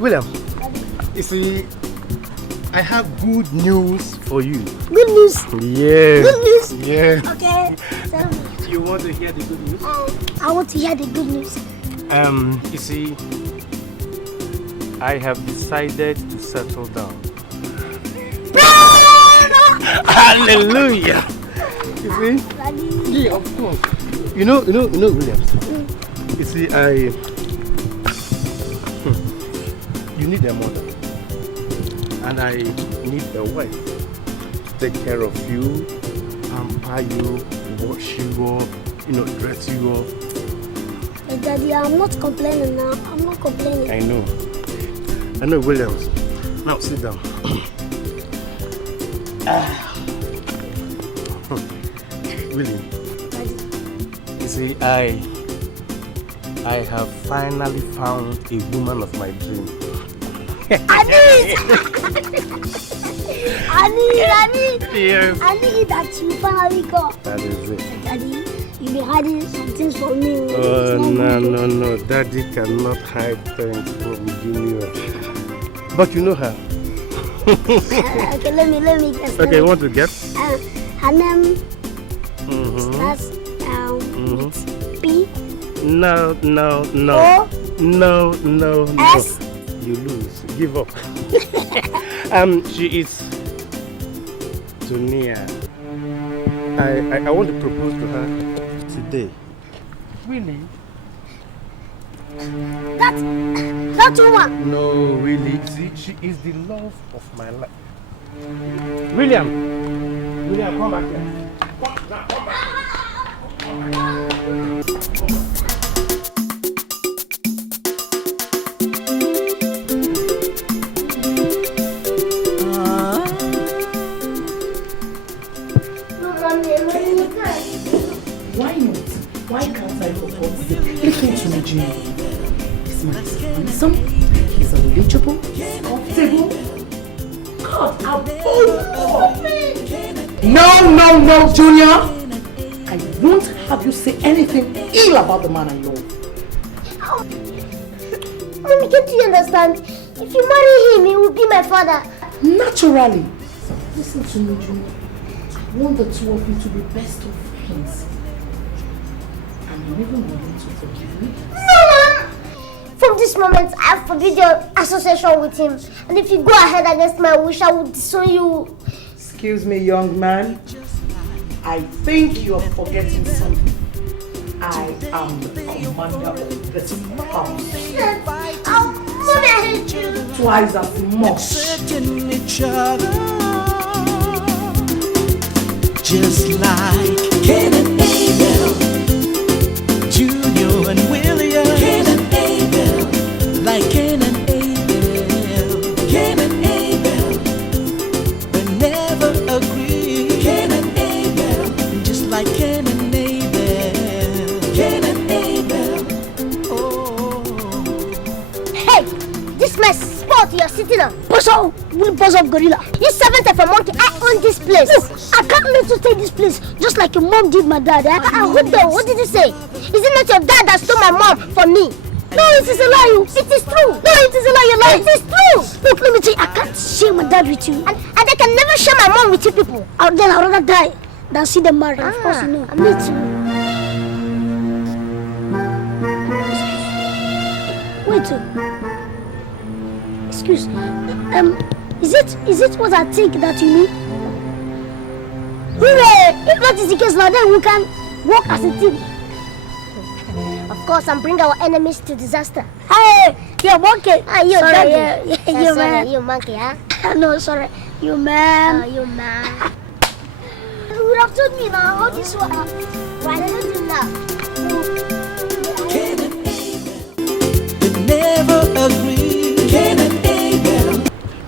William, you see, I have good news for you. Good news? Yeah. Good news? Yeah. Okay, tell me. You want to hear the good news? I want to hear the good news. You see, I have decided to settle down. Hallelujah! You see? Daddy. Yeah, of course. You know, Williams. You see, you need a mother, and I need a wife to take care of you, pamper you, wash you up, dress you up. Hey, Daddy, I'm not complaining now. I'm not complaining. I know, Williams. Now sit down. William, Daddy. you see, I have finally found a woman of my dream. I knew it! I knew it! Yes. I knew it that you finally got. That is it. Daddy, you've been hiding some things from me. Oh, no. Daddy cannot hide things from Junior. But you know her. Okay, let me guess. Okay, you want to guess? Her name starts with P. No. O. No. S. You lose. Give up. She is Tunia. I want to propose to her today. Really? That woman. No, really. See, she is the love of my life. William, come back here. Come back. Why not? Why can't I propose? Listen to me, Junior. This man is handsome, he's eligible, comfortable. God, above me. No, Junior. I won't have you say anything ill about the man I love. Mommy, can't you understand? If you marry him, he will be my father. Naturally. Listen to me, Junior. I want the two of you to be best of friends. And you even want to forgive me? No, Mom! From this moment, I forbid your association with him. And if you go ahead against my wish, I will disown you. Excuse me, young man. I think you're forgetting something. I am the commander of this house. I'll mommy, I hate you. Twice as much. Accepting each other, just like Cain and Abel, Junior and William. Cain and Abel, like Cain and Abel. Cain and Abel, they never agree. Cain and Abel, just like Cain and Abel. Cain and Abel. Oh. Hey, this my spot you're sitting on. Boss up, gorilla. You servant of a monkey, I own this place. Look, I can't let you take this place just like your mom did my dad. What did you say? Is it not your dad that stole my mom from me? No, it is a lie. It is true. No, it is a lie. You're lying. It is true. Look, let me tell you, I can't share my dad with you. And I can never share my mom with you people. Then I'd rather die than see them married. Of course you know. Me too. Wait. Excuse. Is it what I think that you mean? If that is the case now, then we can work as a team. Of course, and bring our enemies to disaster. Hey, you monkey. You sorry, you man. You monkey, huh? No, sorry, you man. You man. You would have told me now how this was. Why didn't you now? Cain and Abel, they never agree. Cain and Abel.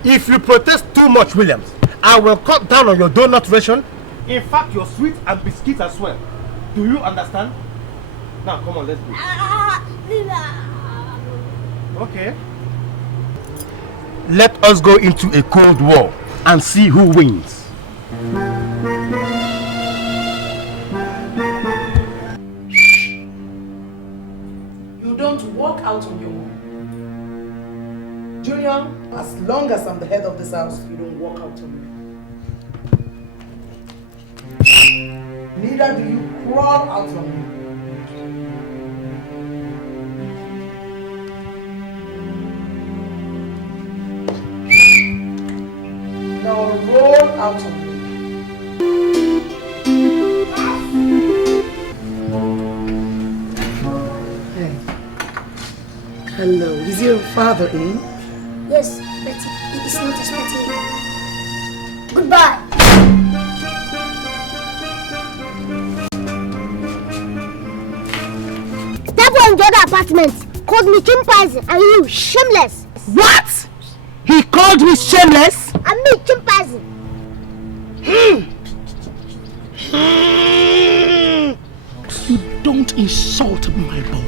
If you protest too much, Williams, I will cut down on your donut ration. In fact, your sweet and biscuits as well. Do you understand? Now, come on, let's go. Okay. Let us go into a cold war and see who wins. You don't walk out on your own. Junior, as long as I'm the head of this house, you don't walk out on me. Neither do you crawl out on me. Now roll out of me. Hey. Hello, is your father in? Yes, Betty. He is not expecting you. Goodbye. That boy in the other apartment called me chimpanzee and you shameless. What? He called me shameless? I mean chimpanzee. You don't insult my boy.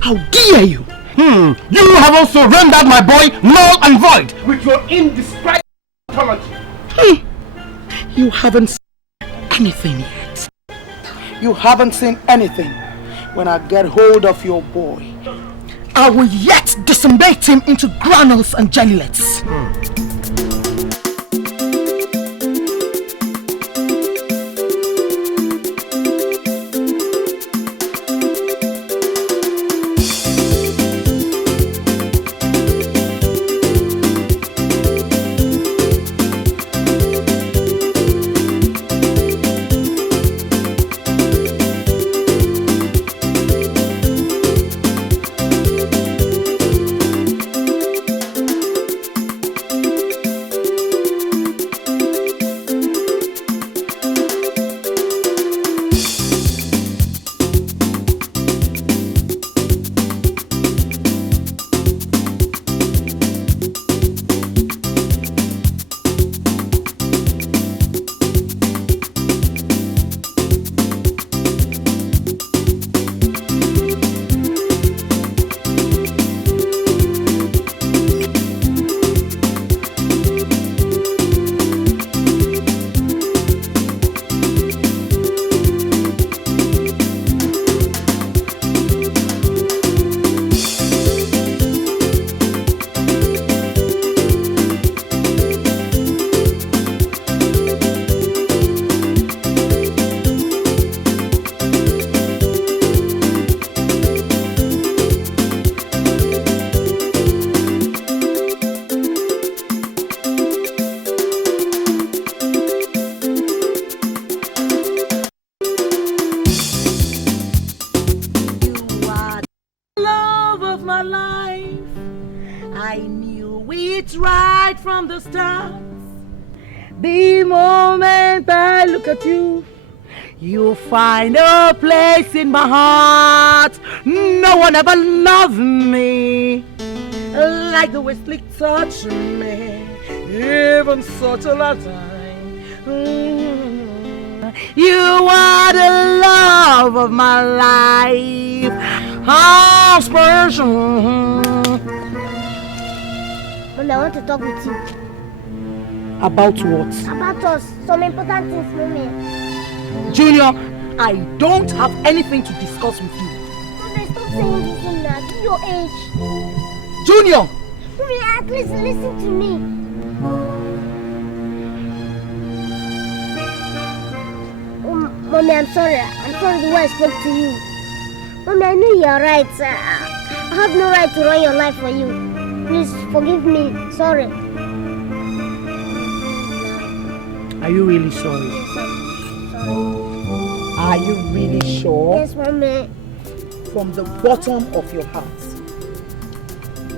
How dare you? You have also rendered my boy null and void with your indescribable authority. You haven't seen anything yet. You haven't seen anything. When I get hold of your boy, I will yet disembowel him into granules and jellylets. from the start. The moment I look at you, you find a place in my heart. No one ever loved me like the way Slick touched me, even such a long time. You are the love of my life, aspiration. Mommy, I want to talk with you. About what? About us. Some important things, Mommy. Junior, I don't have anything to discuss with you. Mommy, stop saying this thing now. At your age. Junior! Mommy, at least listen to me. Mommy, I'm sorry. I'm sorry the way I spoke to you. Mommy, I know you're right. I have no right to run your life for you. Please forgive me. Sorry. Are you really sorry? Yes, I'm sorry. Are you really sure? Yes, Mommy. From the bottom of your heart?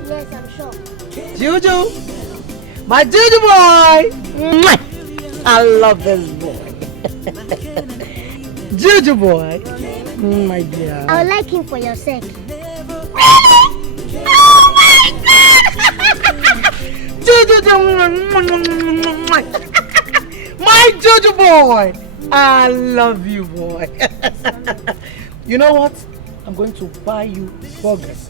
Yes, I'm sure. Juju! My Juju boy! Mwah! I love this boy. Juju boy! My dear. I would like him for your sake. Juju! My Juju boy! I love you, boy. You know what? I'm going to buy you burgers.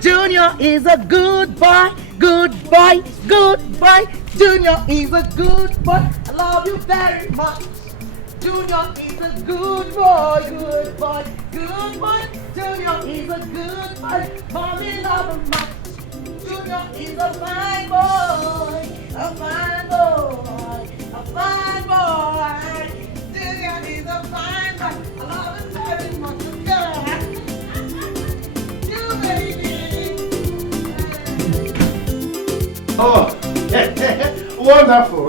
Junior is a good boy, good boy, good boy. Junior is a good boy. I love you very much. Junior is a good boy, good boy, good boy. Junior is a good boy. Mommy love him much. Junior is a fine boy, a fine boy, a fine boy. Junior is a fine boy. I love him very much. Yeah. You baby. Oh, wonderful.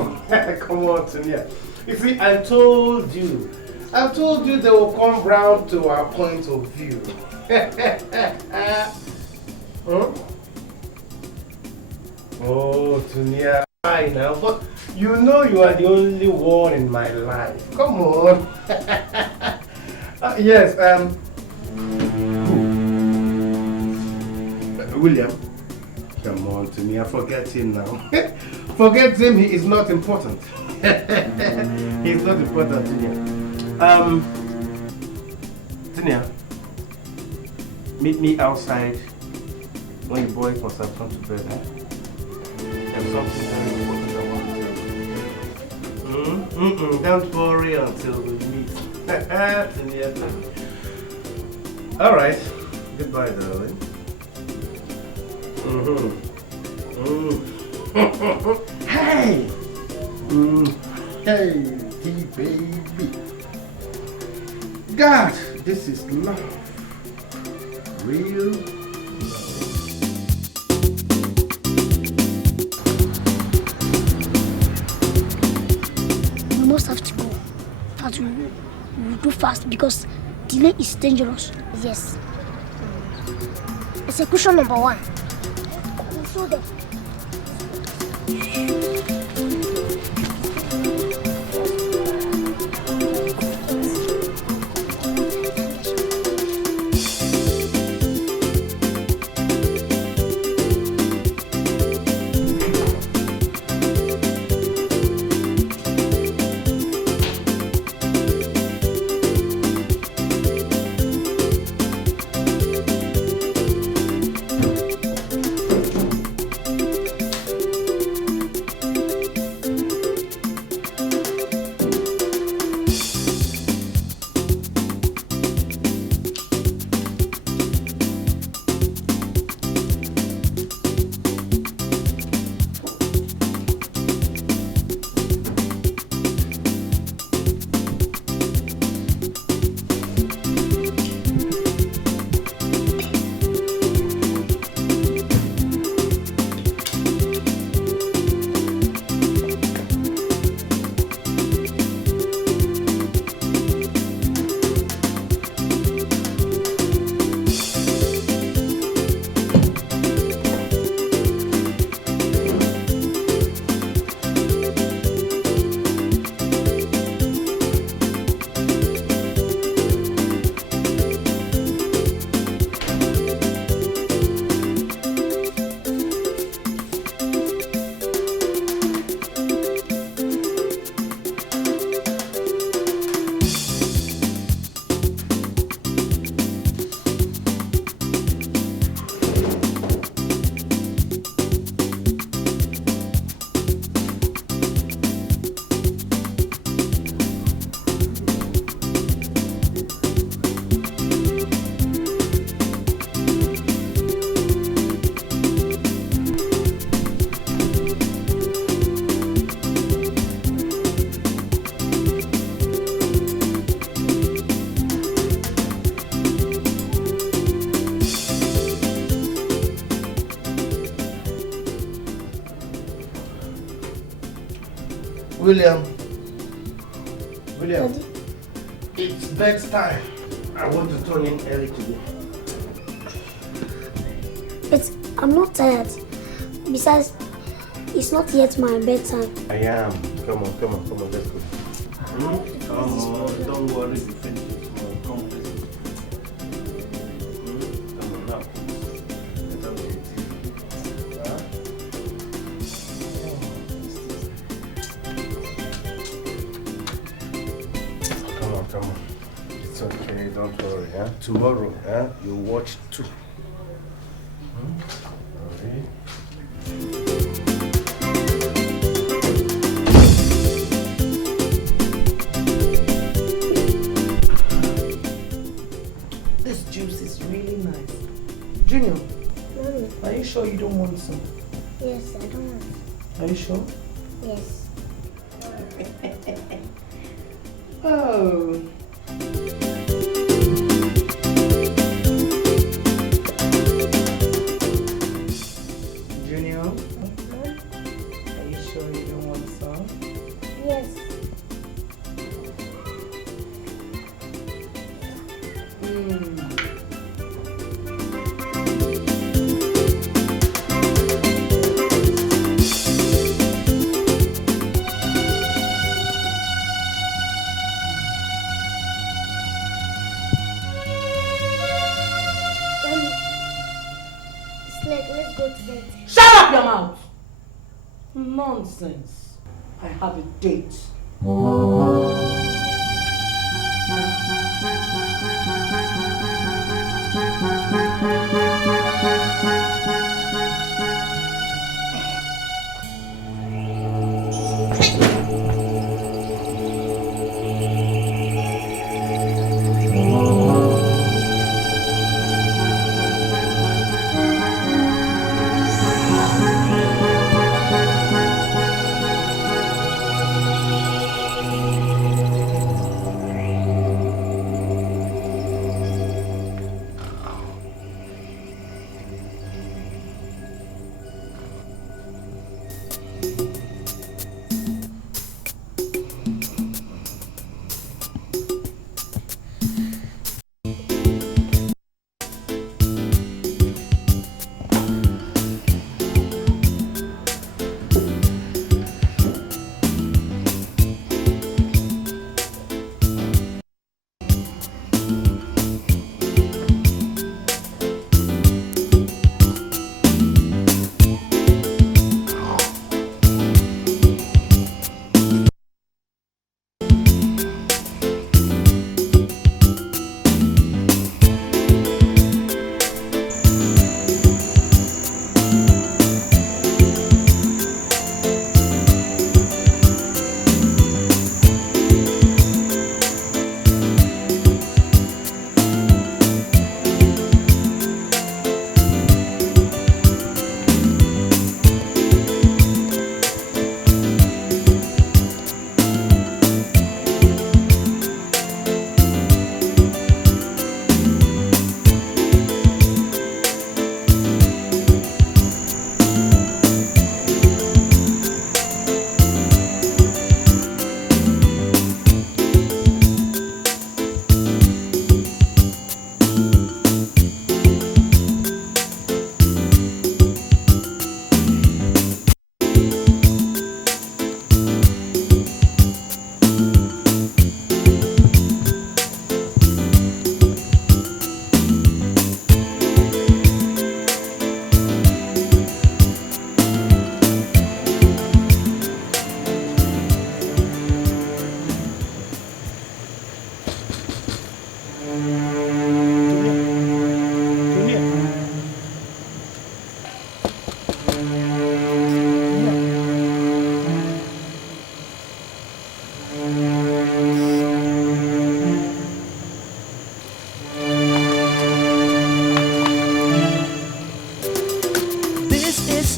Come on, Sonia. You see, I told you they will come round to our point of view. Huh? Oh, Sonia, I know, but you know you are the only one in my life. Come on. Yes, William. Come on, Tania, forget him now. Forget him, he is not important. He's not important, Tania. Tania, meet me outside when your boys must have gone to bed, eh? There's something very important I want to tell you. Don't worry until we meet. Tania. Alright, goodbye, darling. Hey! Hey, baby. God, this is love. Real love. We must have to go. But we'll do fast because delay is dangerous. Yes. Execution number 1. So there. William. Daddy. It's bedtime. I want to turn in early today. I'm not tired. Besides, it's not yet my bedtime. I am. Come on, let's go. Come on, don't worry, you finish it tomorrow. Come on, let's go. Come on, now. Let us get it. Come on. It's okay, don't worry. Tomorrow, you'll watch 2. Okay. This juice is really nice. Junior, are you sure you don't want some? Yes, I don't want. Are you sure? Yes. Oh. Junior, are you sure you don't want some? Yes. It's late. Let's go to bed. Shut up your mouth! Nonsense. I have a date.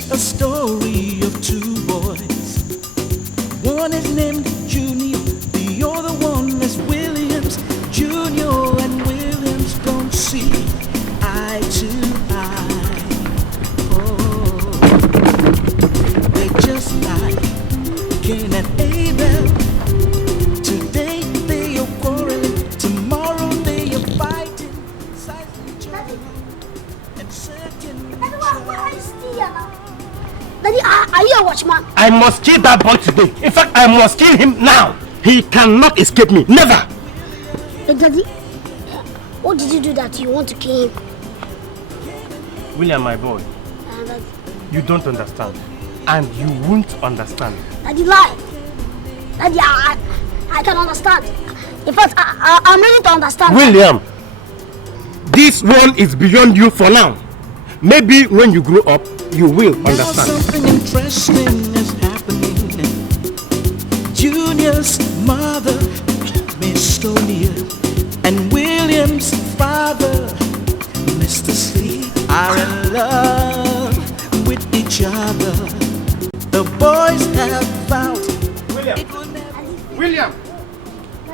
a story of two boys. One is named Junior, the other one is Williams. Junior and Williams don't see eye to eye. Oh, they just like Cain and Abel. Daddy, are you a watchman? I must kill that boy today. In fact, I must kill him now. He cannot escape me. Never. Hey, Daddy, what did you do that you want to kill him? William, my boy, Daddy. you don't understand. And you won't understand. Daddy, lie. Daddy, I can understand. In fact, I'm ready to understand. William, this one is beyond you for now. Maybe when you grow up, you will understand. Now something interesting is happening. Junior's mother, Miss Tonia, and William's father, Mr. Sleep, are in love with each other. The boys have vowed William, it will never William,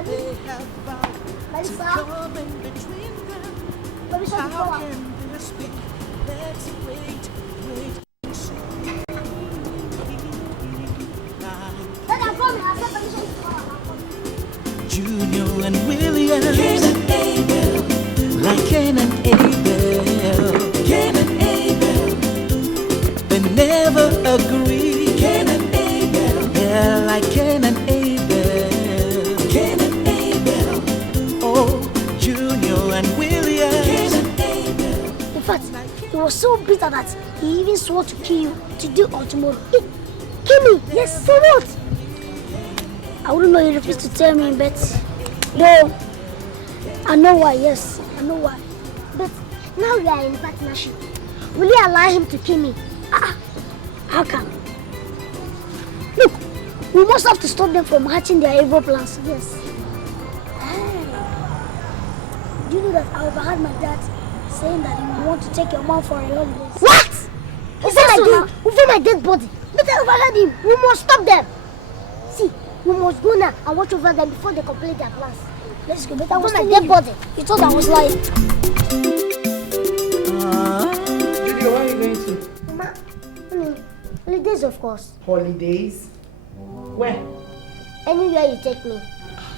they have vowed Daddy, to sir. come in between them. Daddy, sir, How before. can this be? Let's wait. Daddy, I'm coming. I said permission to go. Junior and William, Cain and Abel, like Cain and Abel, Cain and Abel, they never agree. Cain and Abel, they're like Cain and Abel, Cain and Abel, oh, Junior and William, Cain and Abel. In fact, he was so bitter that he even swore to kill you today or tomorrow. Kill me? Yes, so what? I wouldn't know he refused to tell me, but no, I know why, yes, I know why. But now we are in partnership. Will you allow him to kill me? How come? Look, we must have to stop them from hatching their evil plans. Yes. Do you know that I overheard my dad saying that he would want to take your mom for a holiday? What? Over my dead body. But I overheard him. We must stop them. See, we must go now and watch over them before they complete their plans. Let's go. But I was my dead body. You thought I was lying. Julia, where are you going to? Mama, holidays, of course. Holidays? Where? Anywhere you take me.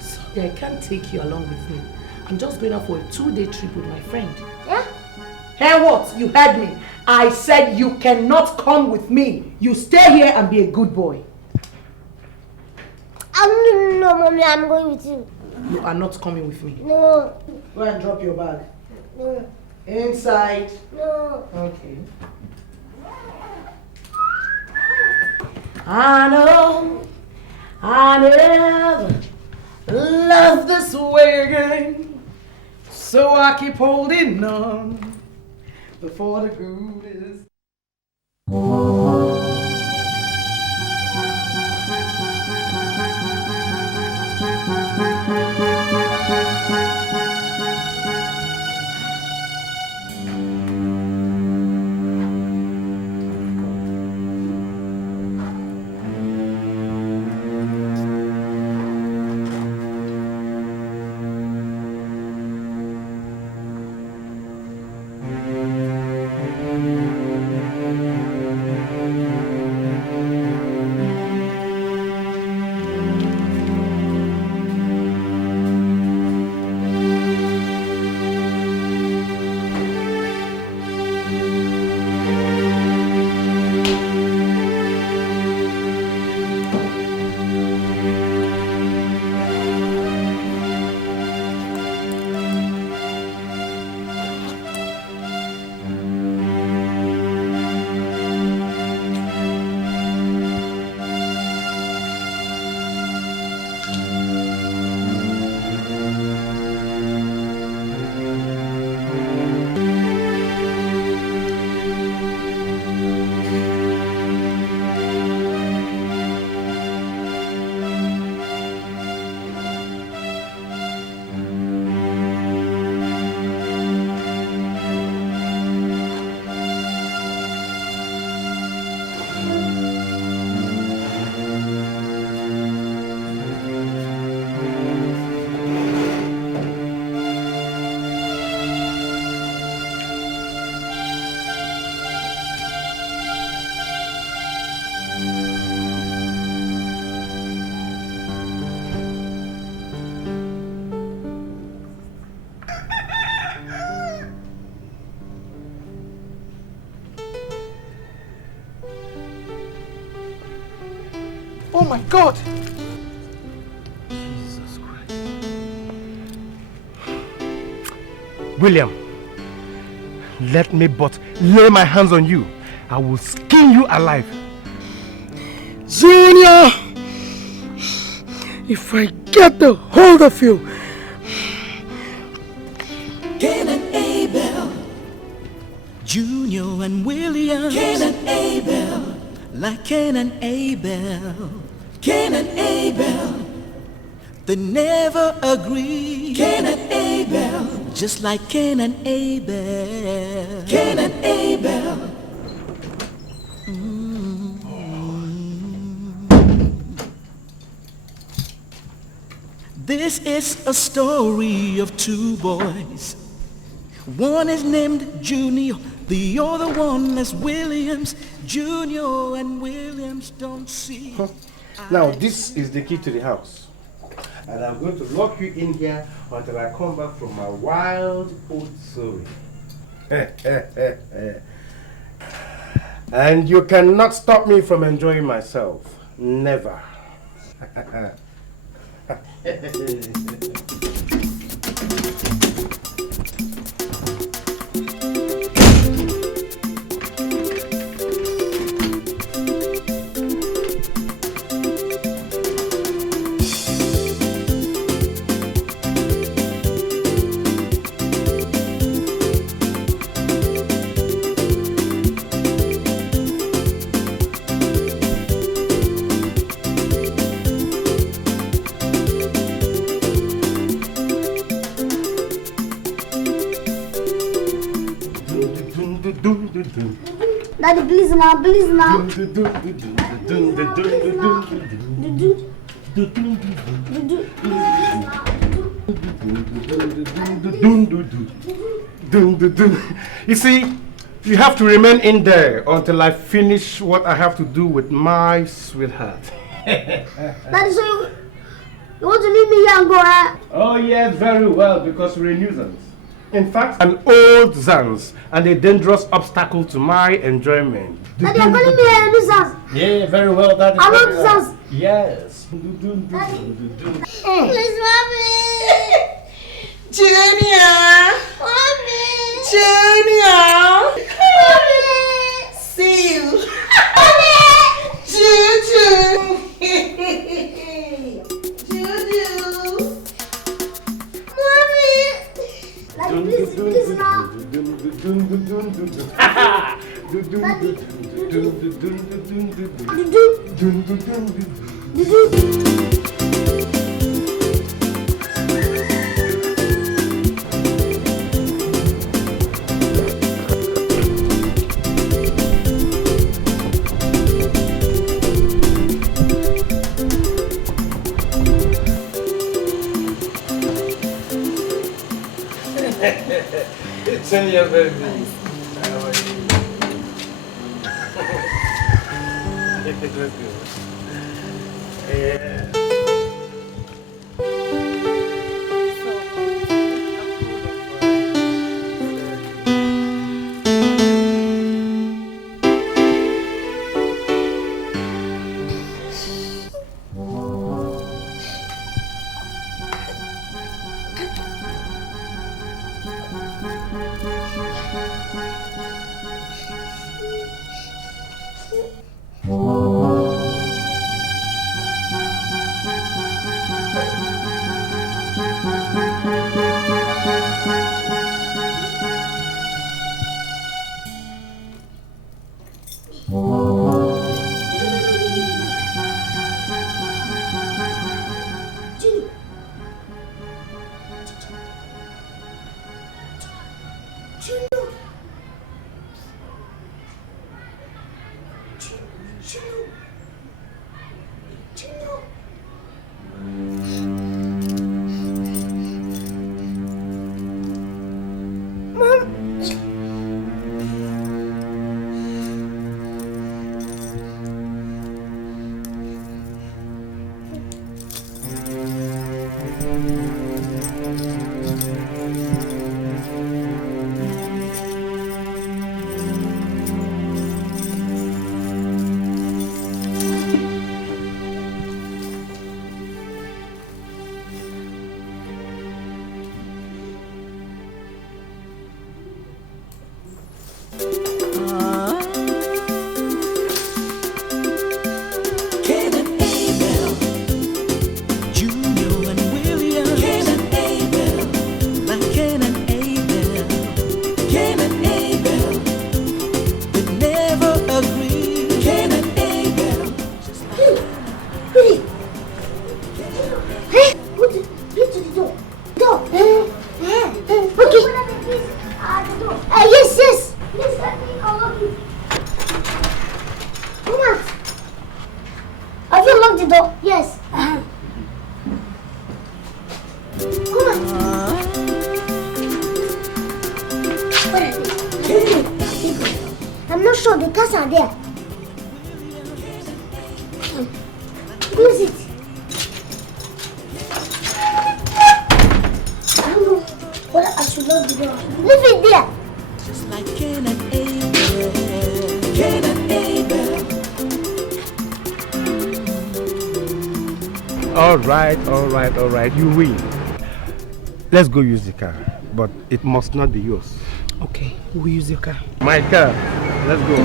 Sorry, I can't take you along with me. I'm just going out for a 2-day trip with my friend. Yeah? Hey, what? You heard me. I said you cannot come with me. You stay here and be a good boy. No, Mommy, I'm going with you. You are not coming with me. No, Go and drop your bag. no, Inside. no. Okay. I know I never loved this way again, so I keep holding on before the good is. Oh my God! Jesus Christ. William, let me but lay my hands on you. I will skin you alive. Junior! If I get the hold of you. Cain and Abel, Junior and William. Cain and Abel, like Cain and Abel. Cain and Abel, they never agree. Cain and Abel, just like Cain and Abel. Cain and Abel. This is a story of two boys. One is named Junior, the other one is Williams. Junior and Williams don't see. Now, this is the key to the house. And I'm going to lock you in here until I come back from my wild old story. And you cannot stop me from enjoying myself. Never. Daddy, please now, please now. You see, you have to remain in there until I finish what I have to do with my sweetheart. Daddy, so you want to leave me here and go, eh? Oh yes, very well, because we're a nuisance. In fact, an old Zans and a dangerous obstacle to my enjoyment. Daddy, you're calling me a nuisance. Yeah, very well, Daddy. I'm not nuisance. Yes. Please, mommy. Junior! Mommy. Junior! Mommy. See you! Mommy. Juju! Juju! Mommy. Daddy, please now. Senior baby. Yeah. the door. Yes. Come on. Where are they? I'm not sure the cars are there. Close it. I don't know whether I should lock the door. Leave it there. Just like Cain and Abel. Cain and Abel. All right. You win. Let's go use the car, but it must not be yours. Okay, we'll use your car. My car. Let's go.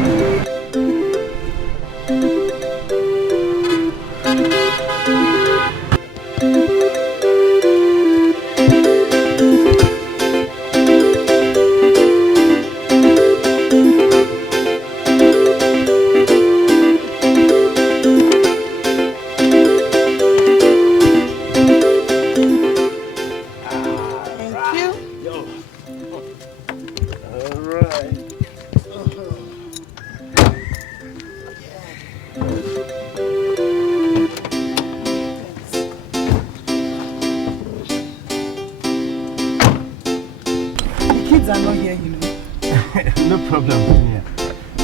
No problem. Yeah.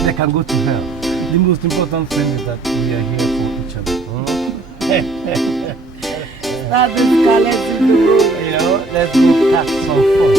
They can go to hell. The most important thing is that we are here for each other. That is let's do the road. You know, let's go have some fun.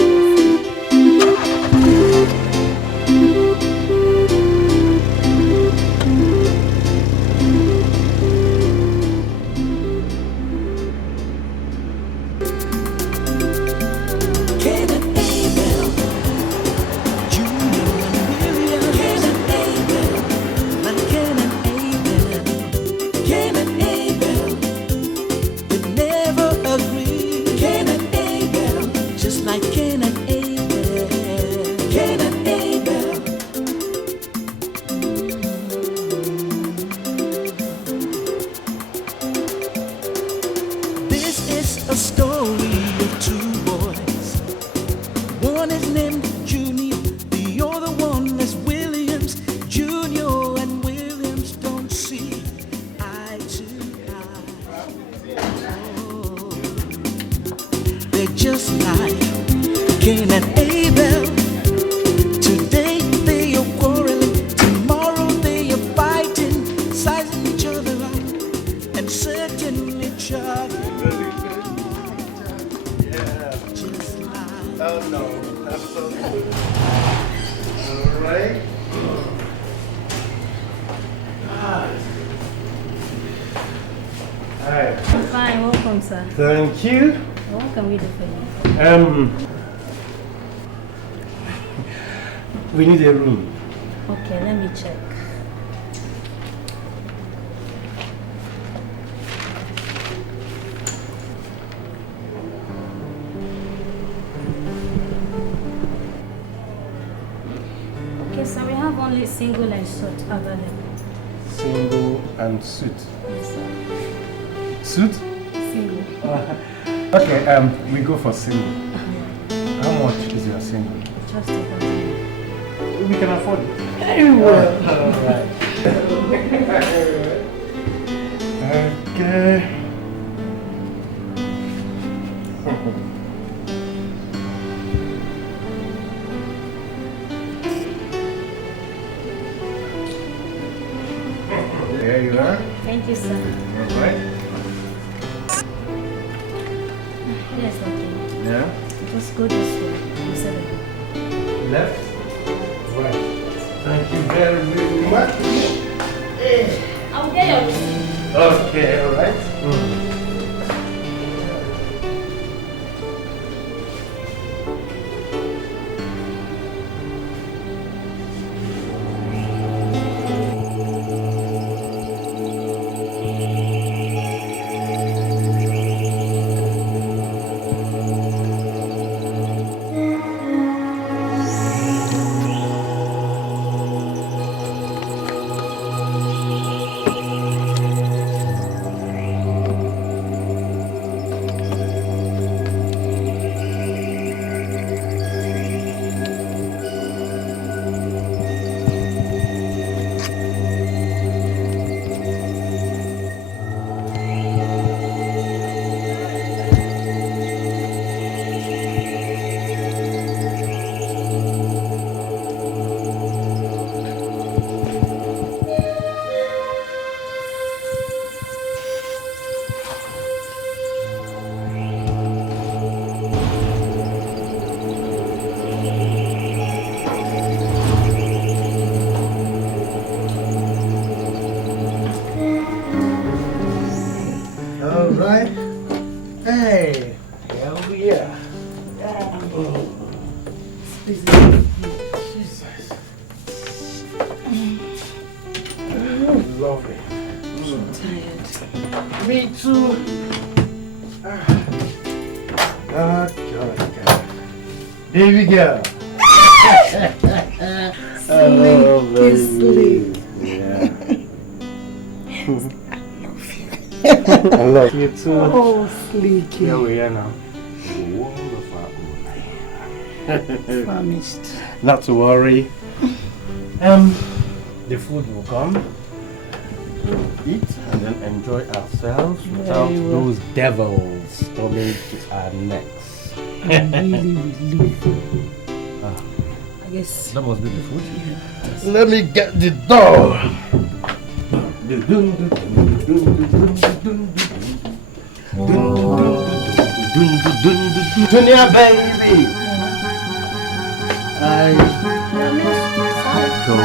Thank you. What can we do for you? We need a room. Okay, let me check. Okay, so we have only single and suit available. Single and suit. Yes, sir. Suit? Single. Okay, we go for single. How much is your single? Just 2,000. We can afford it. Very well. All right. Okay. There you are. Thank you, sir. All right. Yes, okay. Yeah. Just go this way. Left. Right. Thank you very, very much. I'll get your receipt. Okay, all right. right? Hey, here we are. Jesus. Lovely. I'm tired. Me too. God. Baby girl. Hello, baby. Yeah. I love you too. Oh, Sleeky. Here we are now. Wonderful. Famished. Not to worry. The food will come. We'll eat and then enjoy ourselves without those devils coming to our necks. I'm really relieved. I guess. That must be the food. Yes. Let me get the door. Junior baby. I go.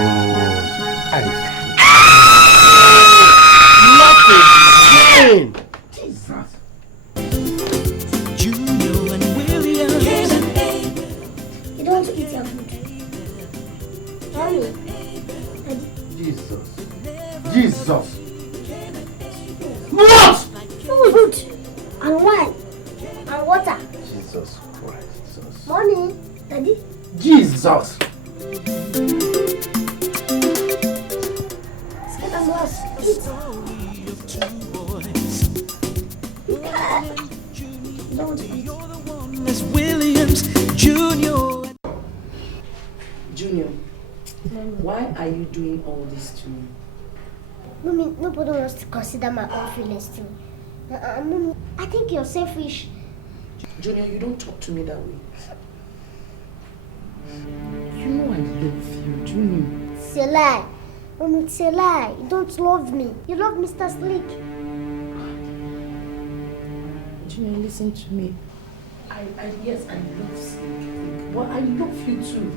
Nothing. Jesus. Junior and William. You don't want to eat your food. Mommy. Jesus. What? Food. And wine. And water. Jesus Christ. Jesus. Mommy. Daddy. Jesus. Skip and glass. Eat. Don't want to eat. Miss Williams, Junior. Junior, why are you doing all this to me? Mommy, nobody wants to consider my own feelings too. Mommy, I think you're selfish. Junior, you don't talk to me that way. You know I love you, Junior. It's a lie. Mommy, it's a lie. You don't love me. You love Mr. Slick. Junior, listen to me. Yes, I love Slick, but I love you too.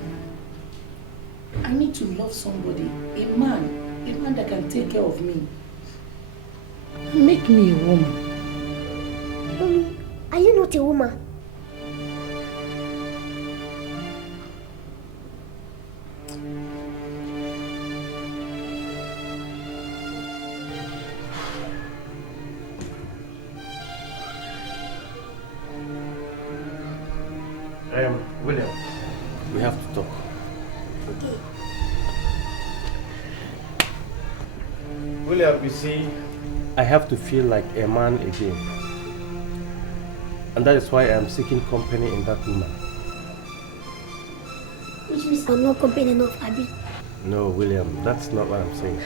I need to love somebody, a man that can take care of me. Make me a woman. Mommy, are you not a woman? William, we have to talk. Okay. William, you see, I have to feel like a man again. And that is why I am seeking company in that woman. Which means I'm not company enough, Abby. No, William, that's not what I'm saying.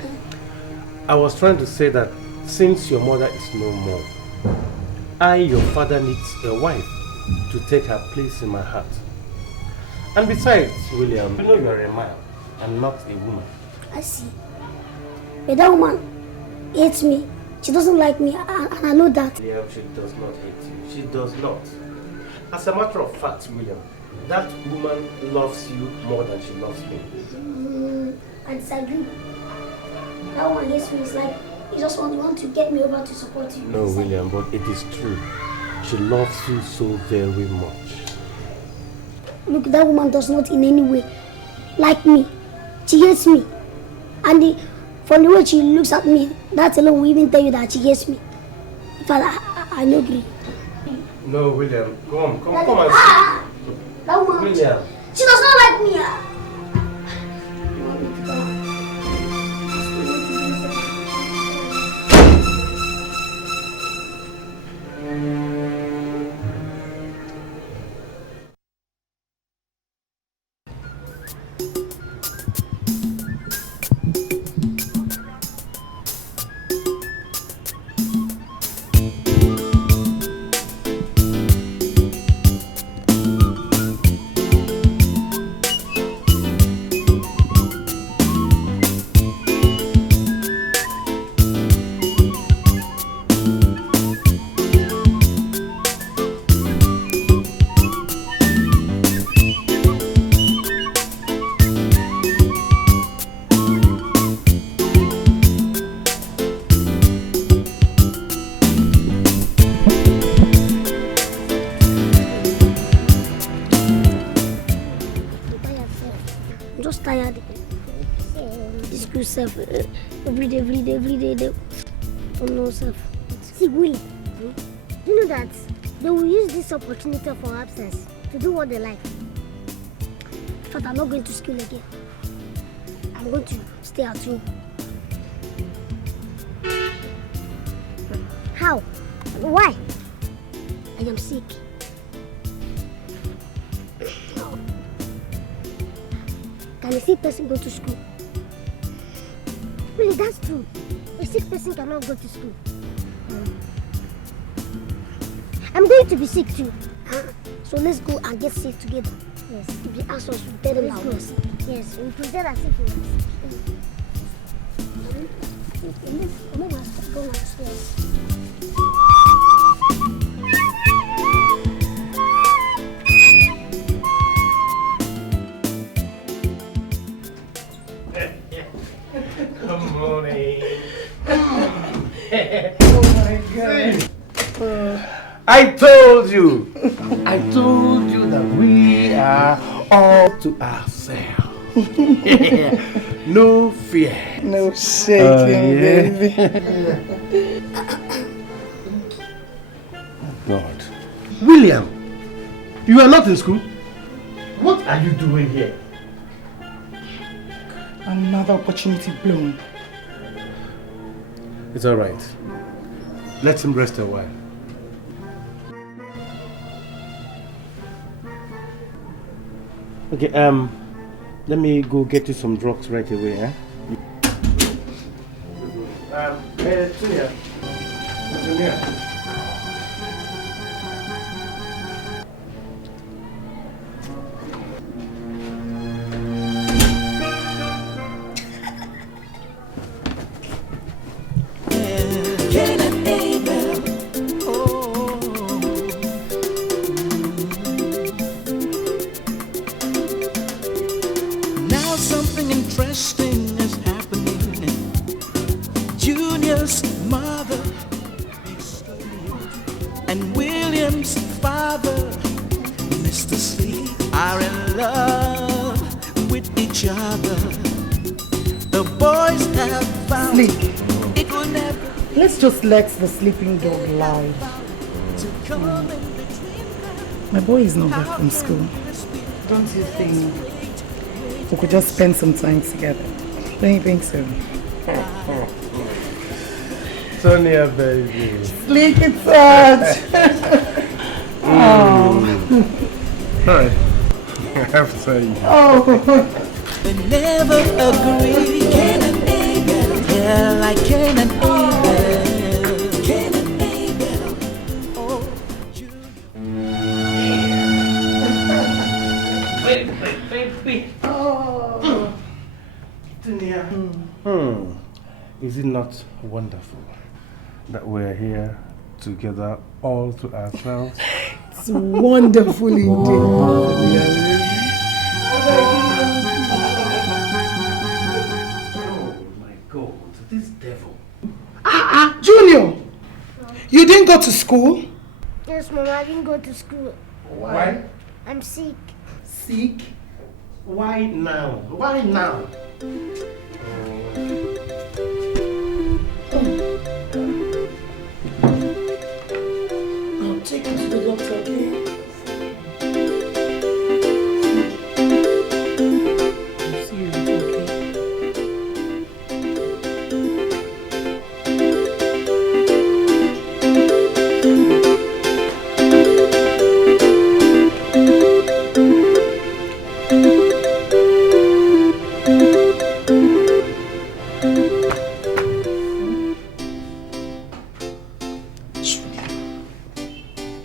I was trying to say that since your mother is no more, your father, needs a wife to take her place in my heart. And besides, William, you know you are a man and not a woman. I see. But that woman hates me. She doesn't like me, and I know that. William, she does not hate you. She does not. As a matter of fact, William, that woman loves you more than she loves me. I disagree. That one hates me. It's like you just want to get me over to support you. No, William, but it is true. She loves you so very much. Look, that woman does not in any way like me. She hates me. And from the way she looks at me, that alone will even tell you that she hates me. In fact, I don't agree. No, William, come and see. That woman, William. she does not like me. self. Every day. Oh no, self. See, Willie, you know that they will use this opportunity for absence to do what they like. In fact, I'm not going to school again. I'm going to stay at home. How? Why? I am sick. Can a sick person go to school? Really, that's true. A sick person cannot go to school. I'm going to be sick too. So let's go and get sick together. Yes. If they ask us, we tell them how we're sick. Yes, we pretend as if we are sick. Let's go upstairs. Good morning. Oh my God. I told you that we are all to ourselves. No fear. No shaking, baby. God. William, you are not in school? What are you doing here? Another opportunity blown. It's all right. Let him rest a while. Okay, let me go get you some drugs right away, eh? Tunia. Now something interesting is happening. Junior's mother and William's father, Mr. Sleep, are in love with each other. The boys have found Sleep. it will never Let's just let the sleeping dog lie. to come in between. My boy is not back from school. Don't you think we could just spend some time together? Don't you think so? Sonia, baby. Sleepy touch! Hi. I have to tell you. They never agree. Cain and Abel. Yeah, like Cain and Abel. Cain and Abel. Oh, Baby. Oh. Sonia. Is it not wonderful that we're here together all to ourselves? It's wonderful indeed. Oh my God, this devil. Junior! You didn't go to school? Yes, Mama, I didn't go to school. Why? I'm sick. Sick? Why now? Why now? I'll take you to the doctor, okay? I'll see you, okay?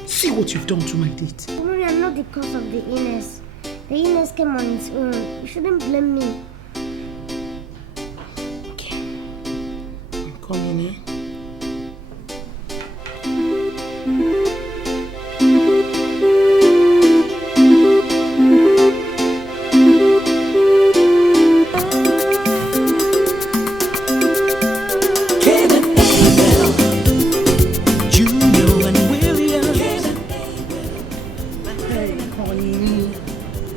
See what you've done to my date. Mommy, I'm not the cause of the illness. The illness came on its own. You shouldn't blame me. Okay. I'm coming, eh? Cain and Abel. Junior and William. Cain and Hey, honey.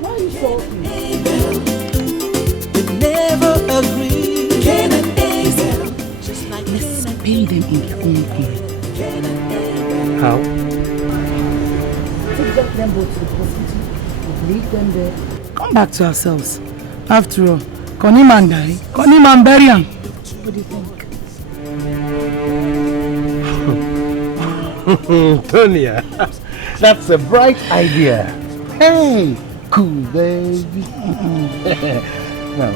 Why are you salty? Abel. They never agree. Cain pay them in their own coin. How? Take them both to the hospital. Leave them there. Come back to ourselves. After all, Konim and die. Konim and bury him. What do you think? Tonya, that's a bright idea. Hey, cool baby. Now,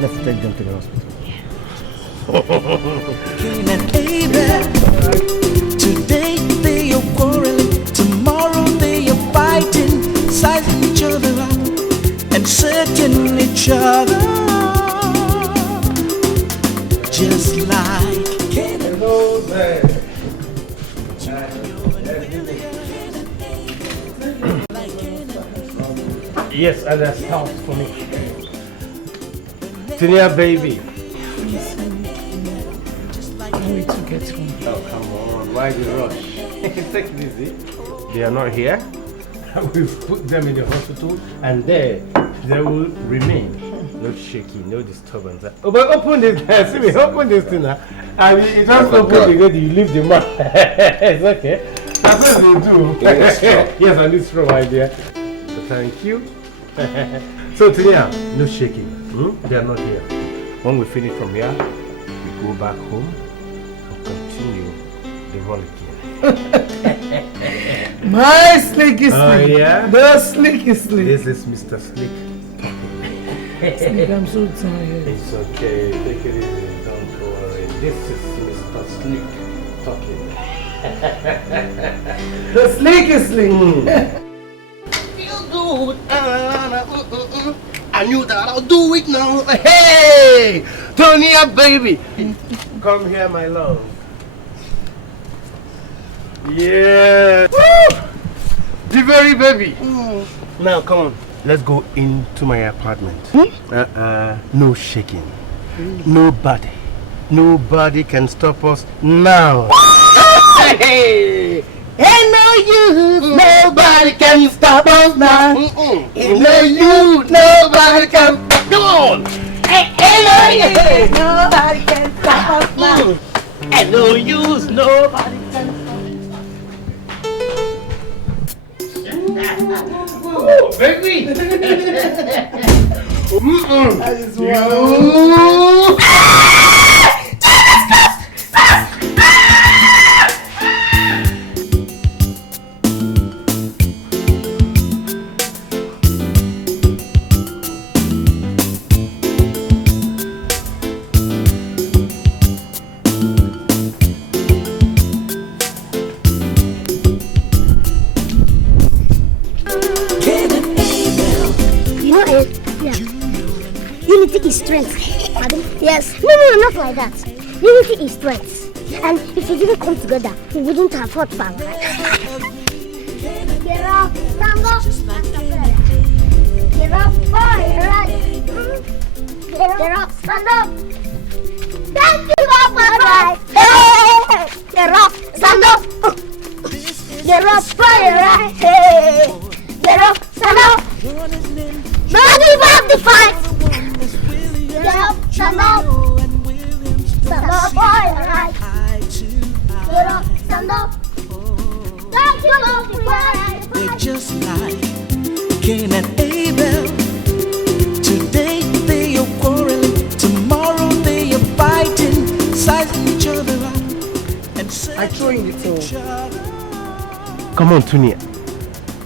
let's take them to the hospital. Cain and Abel. Today they are quarreling, tomorrow they are fighting, sizing each other up and setting each other just like Cain and Hello there. Yes, and that's house for me. Tonya, baby. Can't wait to get home. Oh, come on. Why the rush? Take it easy. They are not here. We've put them in the hospital and there they will remain. No shaking, no disturbance. Oh, but open this. See me, open this thing now. I mean, it just open the gate, you leave the man. It's okay. That's what they do. Yes, and it's from idea. So thank you. So today, no shaking. They are not here. When we finish from here, we go back home and continue the rollicking. My slicky slick. Oh, yeah? The slicky slick. This is Mr. Slick. Slick, I'm so tired. It's okay, take it easy, don't worry. This is Mr. Slick talking. The slicky slick. Feel good. I knew that I'll do it now. Hey, Tonya, baby. Come here, my love. Yeah. Woo! The very baby. Now, come on. Let's go into my apartment. No shaking. Nobody. Nobody can stop us now. Hey! Ain't no use, nobody can stop us now. Ain't no use, nobody can. Come on! Ain't no use, nobody can stop us now. Ain't no use, nobody can stop. Oh, baby! That is wild. Unity is strength. Pardon? Yes. No, not like that. Unity is strength. And if we didn't come together, we wouldn't have fought far, right? Get up, stand up. Get up, boy, right? Get up, stand up. Thank you, Papa, right? Hey! Get up, stand up. Get up, boy, right? Hey! Get up, stand up. Don't give up the fight. Get up, stand up. Stand up, boy, right? Get up, stand up. Don't give up the fight. they're just like Cain and Abel. Today they are quarreling, tomorrow they are fighting, sizing each other up and I throw in the towel. each other. Come on, Tonya.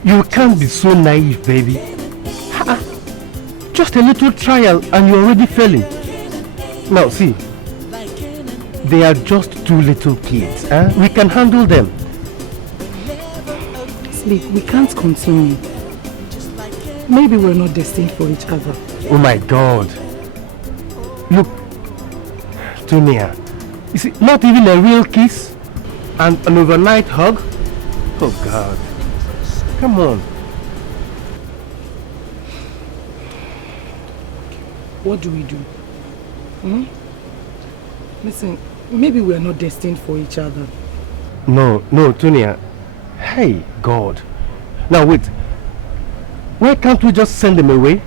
You can't be so naive, baby. Just a little trial and you're already failing. Now, see. They are just two little kids. We can handle them. Sleep, we can't continue. Maybe we're not destined for each other. Oh my God. Look, Tonya. You see, not even a real kiss and an overnight hug? Oh God. Come on. What do we do? Listen, maybe we're not destined for each other. No, Tonya. Hey, God. Now wait. Why can't we just send them away?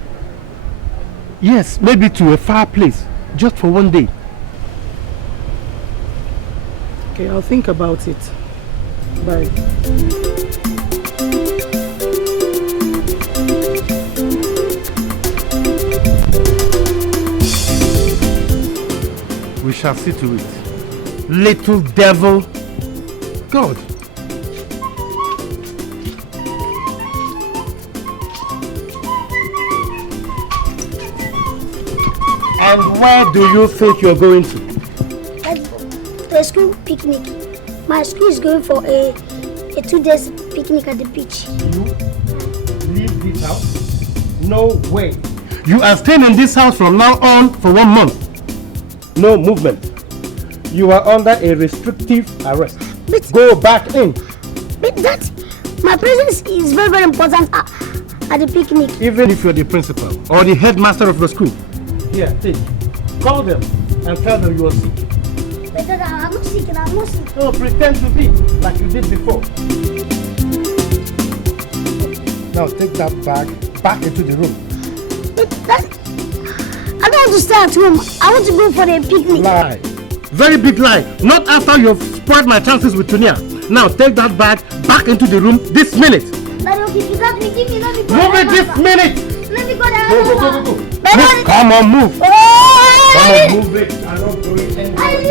Yes, maybe to a far place. Just for one day. Okay, I'll think about it. Bye. We shall see to it. Little devil. God. And where do you think you're going to? The school picnic. My school is going for a 2 days picnic at the beach. You leave this house? No way. You are staying in this house from now on for 1 month. No movement. You are under a restrictive arrest. But go back in. But that, my presence is very, very important at the picnic. Even if you're the principal or the headmaster of the school. Here, take. Call them and tell them you are sick. But Dad, I'm not sick, I'm not sick. No, pretend to be like you did before. Now take that bag back into the room. But Dad, I don't want to stay at home. I want to go for the picnic. Lie. Very big lie. Not after you've spoiled my chances with Tunia. Now take that bag back into the room this minute. Daddy, okay, let me go. Move it this minute. Let me go there. Go. Move. Come on, move. Come on, move it. I'm not going anywhere. Come on.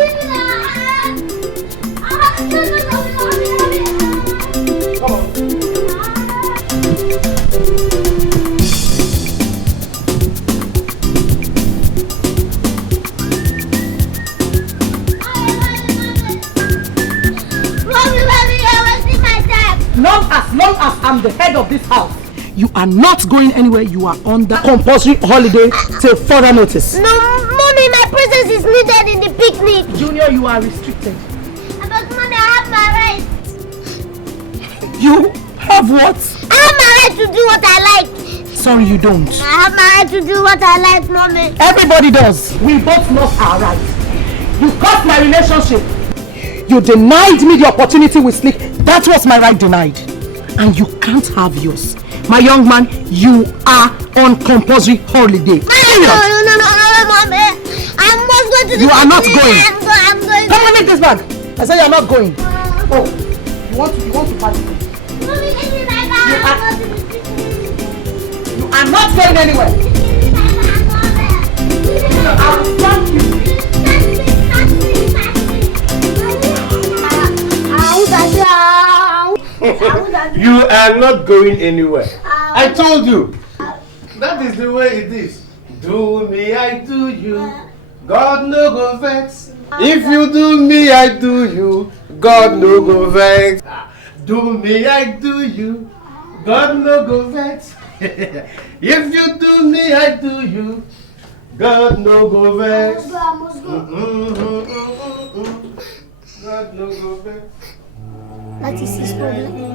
As long as I'm the head of this house, you are not going anywhere. You are under compulsory holiday till further notice. No, Mommy, my presence is needed in the picnic. Junior, you are restricted. But Mommy, I have my right. You have what? I have my right to do what I like. Sorry, you don't. I have my right to do what I like, Mommy. Everybody does. We both lost our rights. You cut my relationship. You denied me the opportunity with Slick. That was my right denied. And you can't have yours. My young man, you are on compulsory holiday. No, Mommy. I must go to the You are not picnic. going. I'm going. Come on, take this bag. I said you are not going. Oh, you want to party? Mommy, give me my bag. I want to the picnic. You are not going anywhere. I will stop you. You are not going anywhere. I told you. That is the way it is. Do me, I do you. God no go vex. If you do me, I do you. God no go vex. Do me, I do you. God no go vex. If you do me, I do you. God no go vex. I must go. God no go vex. That is his problem.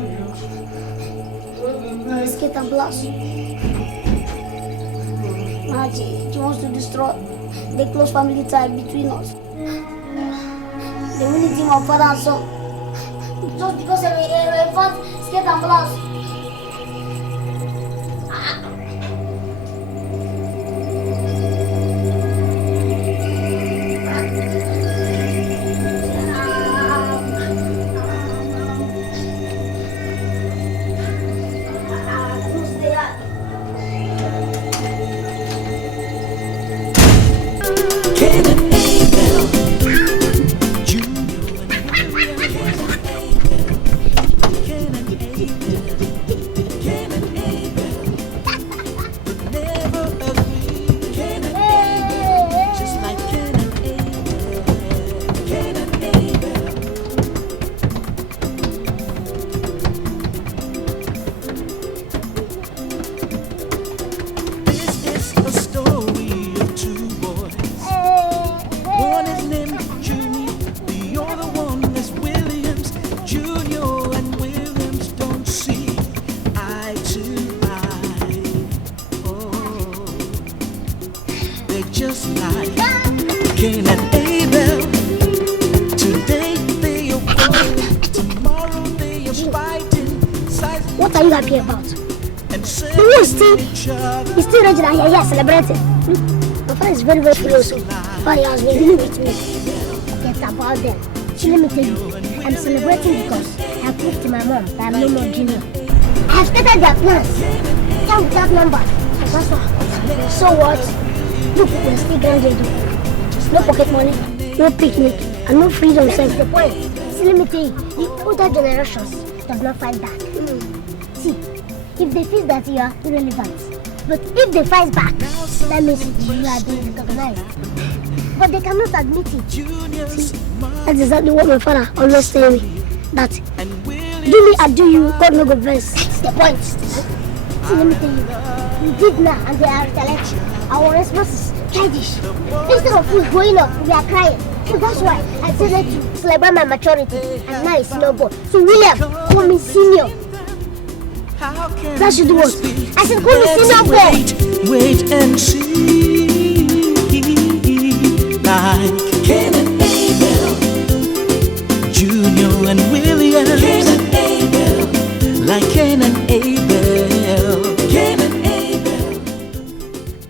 Skit and blast. He wants to destroy the close family tie between us. The unity of father and son. Just because we fought Skit and blast. What are you happy about? He's still raging and here celebrating. My father is very, very close. Father has been dealing with me. Forget about them. So let me tell you, I'm celebrating because I proved to my mom that I'm no more junior. I have started their plans. Tell me that number. That's what. So what? Look, we're still grandchildren. No pocket money, no picnic, and no freedom. That's the point. See, let me tell you, the older generations does not fight back. See, if they feel that you are irrelevant, but if they fight back, that means you are being recognized. But they cannot admit it. See, that's exactly what my father always tell me. That do me, I do you, God no go vex. That's the point. See, let me tell you, we did now and they are retaliating. Our response is childish. Instead of us going up, we are crying. So that's why I decided to celebrate my maturity. And now it's no boy. So William, call me senior. That should do what? I said call me senior boy. Wait and see. Like Cain and Abel, Junior and William. Cain and Abel, like Cain and Abel. Cain and Abel,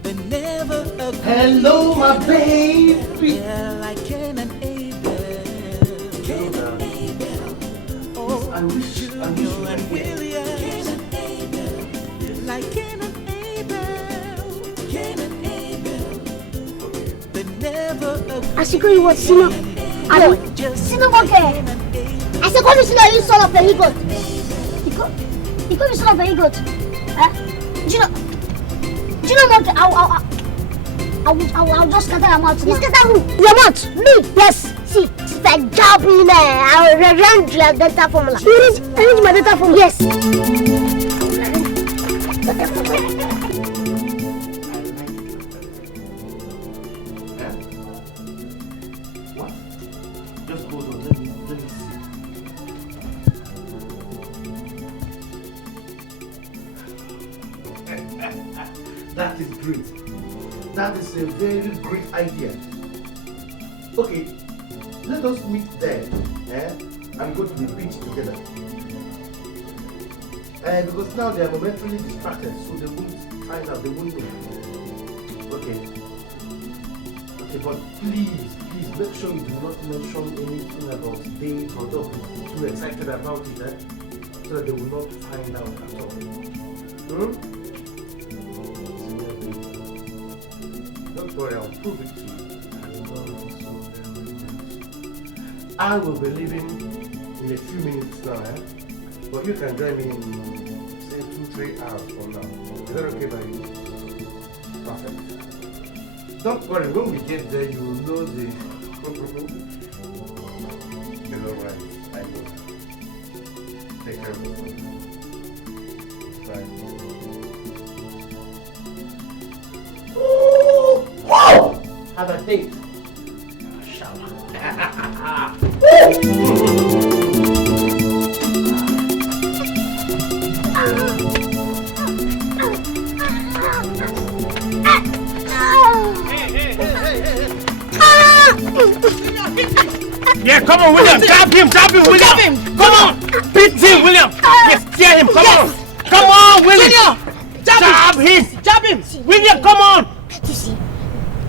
they never agree. Hello, my baby. Yeah, like Cain and Abel. Cain and Abel. Oh, I wish Junior and William. Cain and Abel, like Cain and Abel. Cain and Abel, they never agree. I should call you what, senior? I know. Senior, okay. I said call me senior, you son of a he-goat. You call me son of a he-goat. Do you know what? I'll just scatter your mouth. You scatter who? Your mouth? Me? Yes. See, if I jump in there, I'll run your data formula. You read my data formula? Yes. What? Just hold on, let me see. That is great. That is a very great idea. Okay, let us meet there and go to the beach together. Because now they are momentarily distracted, so they won't find out, they won't know. Okay, but please make sure you do not mention anything about date or don't be too excited about it, so that they will not find out at all. Don't worry, I'll prove it to you. I will be leaving in a few minutes now, but you can join me in, say, 2-3 hours from now. Is that okay by you? Perfect. Don't worry, when we get there, you will know the... It's alright, I know. Take care of yourself. Bye. Wow! Have a date. Shower. Yeah, come on, William. Jab him, William. Come on. Beat him, William. Yes, tear him. Come on. Come on, William. Jab him. William, come on. You see,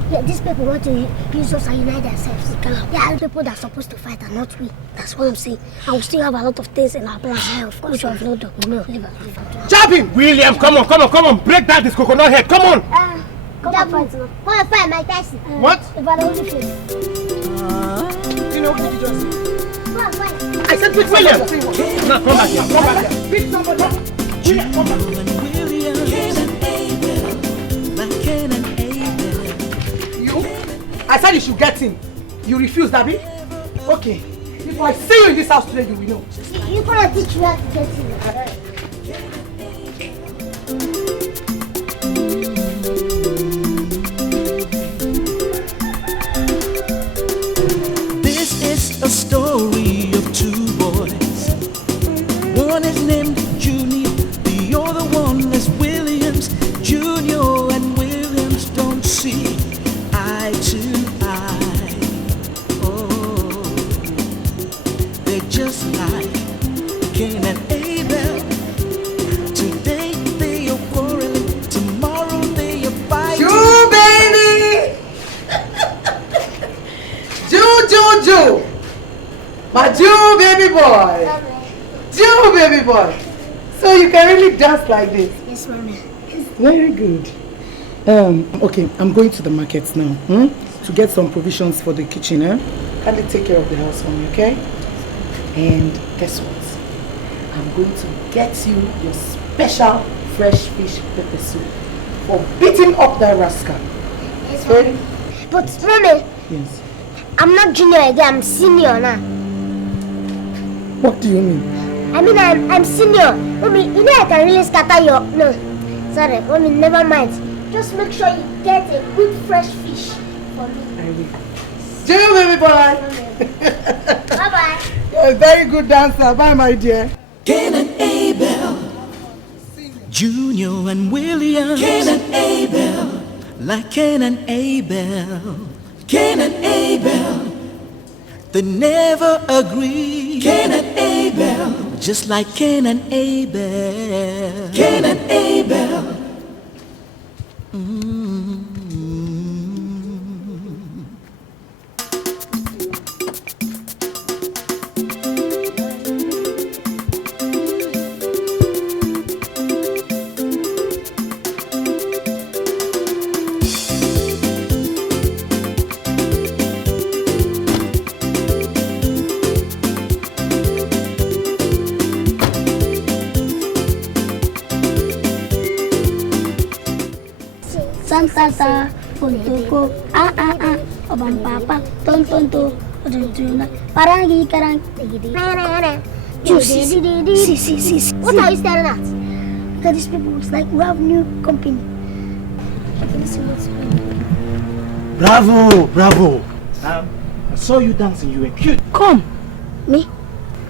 yeah, these people want to use us and unite themselves. They are people that are supposed to fight and not we. That's what I'm saying. And we still have a lot of things in our plans. Of course, which we have not done. No. Jab him. William, come on. Break down this coconut head. Come on. Come on, fight Mike Tyson. What? If I don't feel. You know what did you just say? Come on, fight. I said pick William. No, come back here. Pick somebody. William, come back. You? I said you should get him. You refuse, Dabi? Okay. If I see you in this house today, you will know. You gonna teach me how to get him. A story of two boys. One is named Junior, the other one is Williams. Junior and Williams don't see eye to eye. Oh, they're just like Cain and Abel. Today they are quarreling, tomorrow they are fighting. You baby! Ju! My Jew baby boy. Jew baby boy. So you can really dance like this? Yes, mommy. Very good. Okay, I'm going to the market now to get some provisions for the kitchen. Kindly take care of the house for me, okay? And guess what? I'm going to get you your special fresh fish pepper soup for beating up that rascal. Yes, mommy. But mommy, Yes. I'm not junior again, I'm senior now. What do you mean? I mean, I'm senior. Mommy, you know I can really scatter your... No, sorry, mommy, never mind. Just make sure you get a good fresh fish for me. I will. Jew baby boy. Bye-bye. You're a very good dancer. Bye, my dear. Cain and Abel, Junior and William. Cain and Abel, like Cain and Abel. Cain and Abel, they never agree. Cain and Abel, just like Cain and Abel. Cain and Abel. Santata, Pontoko, Obam Papa, Tonto, Parangi Karang, See. What are you staring at? Look at these people, it's like we have new company. Bravo! I saw you dancing, you were cute. Come. Me?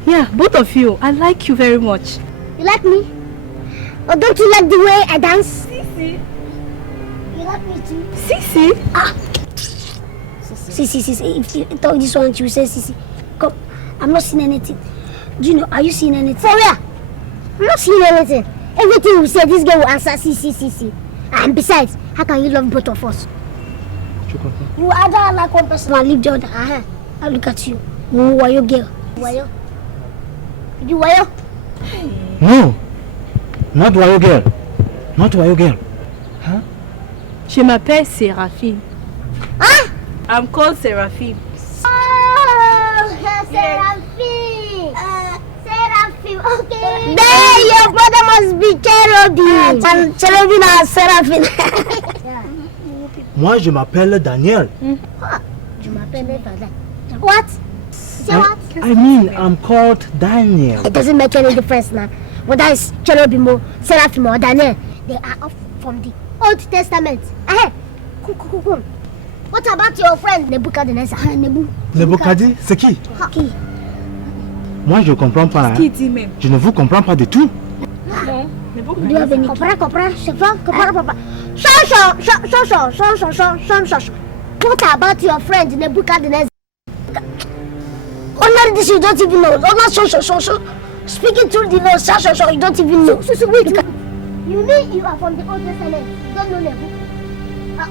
Yeah, both of you. I like you very much. You like me? Or don't you like the way I dance? Sisi. You like me too? Sisi? See. If you talk this one, you say Sisi. Come, I'm not seeing anything. Do you know, are you seeing anything? For where? I'm not seeing anything. Everything we say, this girl will answer Sisi. And besides, how can you love both of us? You either like one person and leave the other. I look at you. Who are you, girl? Wayo? You wayo? No, not Wayo girl. Not Wayo girl. Huh? Je m'appelle Séraphine. Huh? I'm called Séraphine. Oh, Seraphim. Seraphim, okay. Then your brother must be Cherubim. And Cherubim are Seraphim. Moi, je m'appelle Daniel. Tu m'appelles Father. What? Say what? I mean, I'm called Daniel. It doesn't make any difference now. Whether it's Cherubim or Seraphim or Daniel, they are all from the Old Testament. Cool. What about your friend Nebuchadnezzar? Nebuchadnezzar, c'est qui? Qui? Moi, je comprends pas. Qui dit même? Je ne vous comprends pas du tout. Non. Do you have any? Comprends, je sais pas, comprends. What about your friend Nebuchadnezzar? Only this you don't even know. Only so. Speaking through the nose, so you don't even know. So wait. You mean you are from the Old Testament? You don't know Nebu?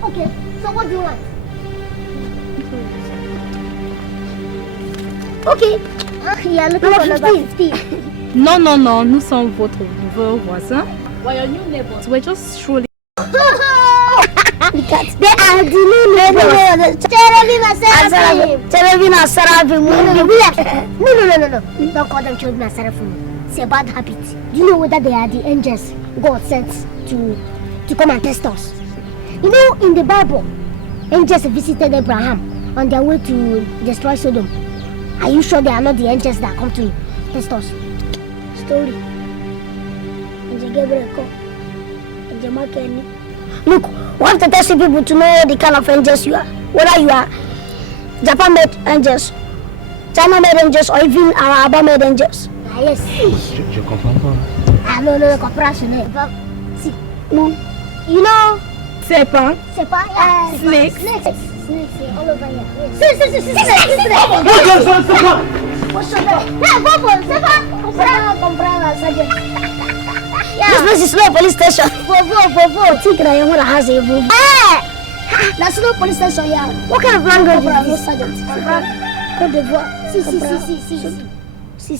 Okay. So what do you want? Okay. Yeah, look at number 50. Non, nous sommes votre nouveau voisin. Why are you neighbors? We're just strolling. They are the new neighbors. Cherubim and Seraphim. No. Don't call them children and Seraphim. It's a bad habit. Do you know whether they are the angels God sent to come and test us? You know, in the Bible, angels visited Abraham on their way to destroy Sodom. Are you sure they are not the angels that come to test us? Story. Look, we have to test people to know the kind of angels you are. Whether you are Japan-made angels, China-made angels, or even Arab-made angels. Yes. Je comprends pas. No, cooperation. See, no. You know, Serpent. Snakes, all over here. See. This place is no police station. That's no police station here. What kind of language is this? Sergeant? Côte d'Ivoire. See.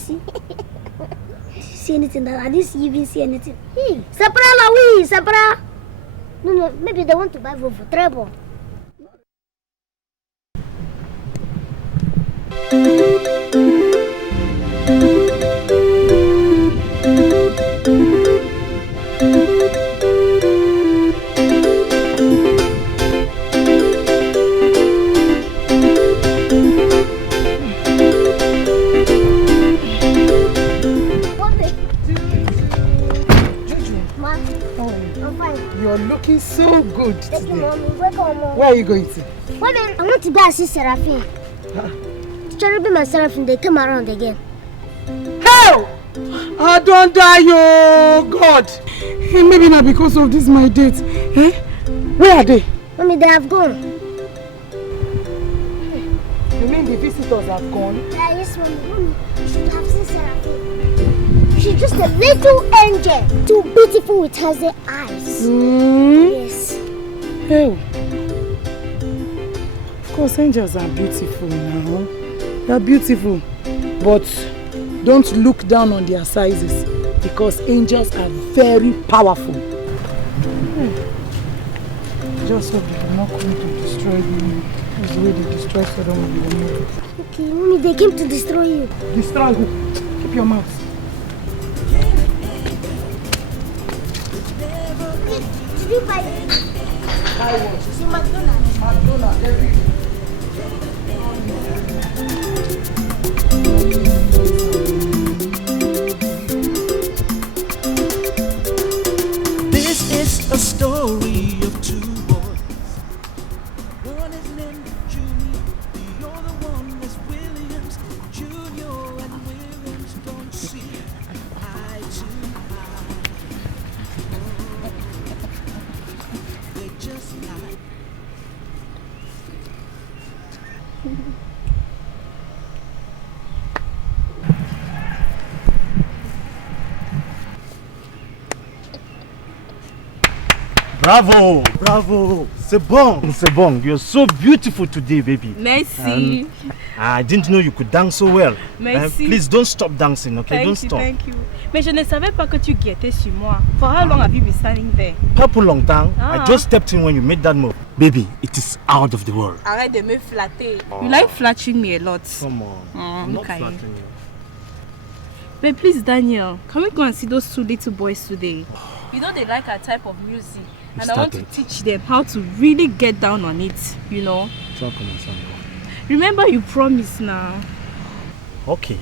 See anything that I didn't even see anything. Hey, Sapra la oui, Sapra. No, maybe they want to buy for trouble. You're looking so good today. Thank you, Mommy. Welcome, Mom. Where are you going to? Mommy, I want to go and see Seraphine. Cherubim and Seraphine, they come around again. Hell! I don't die, oh God! Hey, maybe not because of this my date. Eh? Where are they? Mommy, they have gone. You mean the visitors have gone? Yes, Mommy. You should have seen Seraphine. She's just a little angel. Too beautiful with hazel eyes. Yes. Hey. Of course, angels are beautiful now. They're beautiful. But don't look down on their sizes because angels are very powerful. Just hope they are not going to destroy you. That's the way they destroy Sodom and Gomorrah. Okay, Mommy, they came to destroy you. Destroy who? Keep your mouth. Did you buy it? I want. See McDonald's. McDonald's every day. This is a story of two boys. One is named Junior, the other one is Williams. Junior and Williams don't see eye to eye. They're just like Bravo! C'est bon. You're so beautiful today, baby. Merci. I didn't know you could dance so well. Merci. Please don't stop dancing, okay? Don't stop. Thank you. Mais je ne savais pas que tu guettais sur moi. For how long have you been standing there? Pas pour longtemps. I just stepped in when you made that move. Baby, it is out of the world. Arrête de me flatter. You like flattering me a lot. Come on. I'm not look at you. flattering you. But please, Daniel, can we go and see those two little boys today? You know they like our type of music. And I want to teach them how to really get down on it, you know. Remember you promised now. Okay.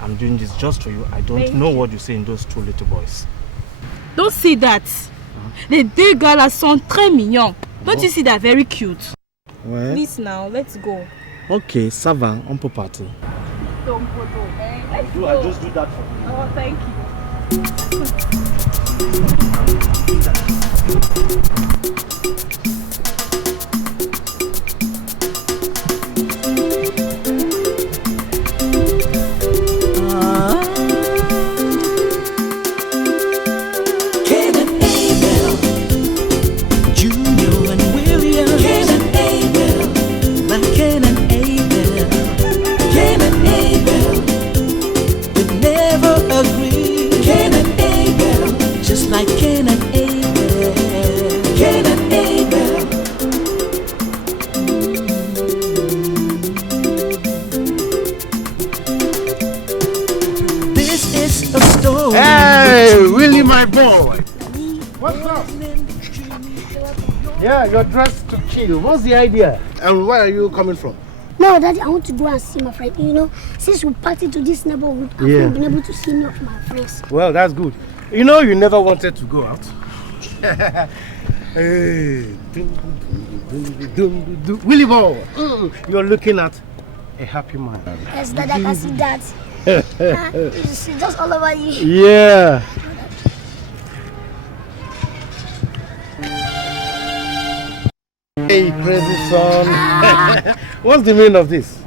I'm doing this just for you. I don't know what you say in those two little boys. Don't say that. Les deux gars là sont très mignons. Don't you see they're very cute? Ouais. Please now, let's go. Okay, ça va, on peut partir. Let's go. I'll just do that for you. Oh, thank you. Cain and Abel, Junior and William. Cain and Abel, like Cain and Abel. Cain and Abel, they never agree. Cain and Abel, just like Cain and Abel. Cain and Abel. This is a story. Hey, Willie, my boy. What's up? Yeah, you're dressed to kill. What's the idea? And where are you coming from? No, Daddy, I want to go and see my friend. You know, since we party to this neighborhood, I've not been able to see any of my friends. Well, that's good. You know, you never wanted to go out. Hey, Willie boy, you're looking at a happy man. Yes, Daddy, I can see that. It's just all over you. Yeah. Hey, crazy son. What's the meaning of this?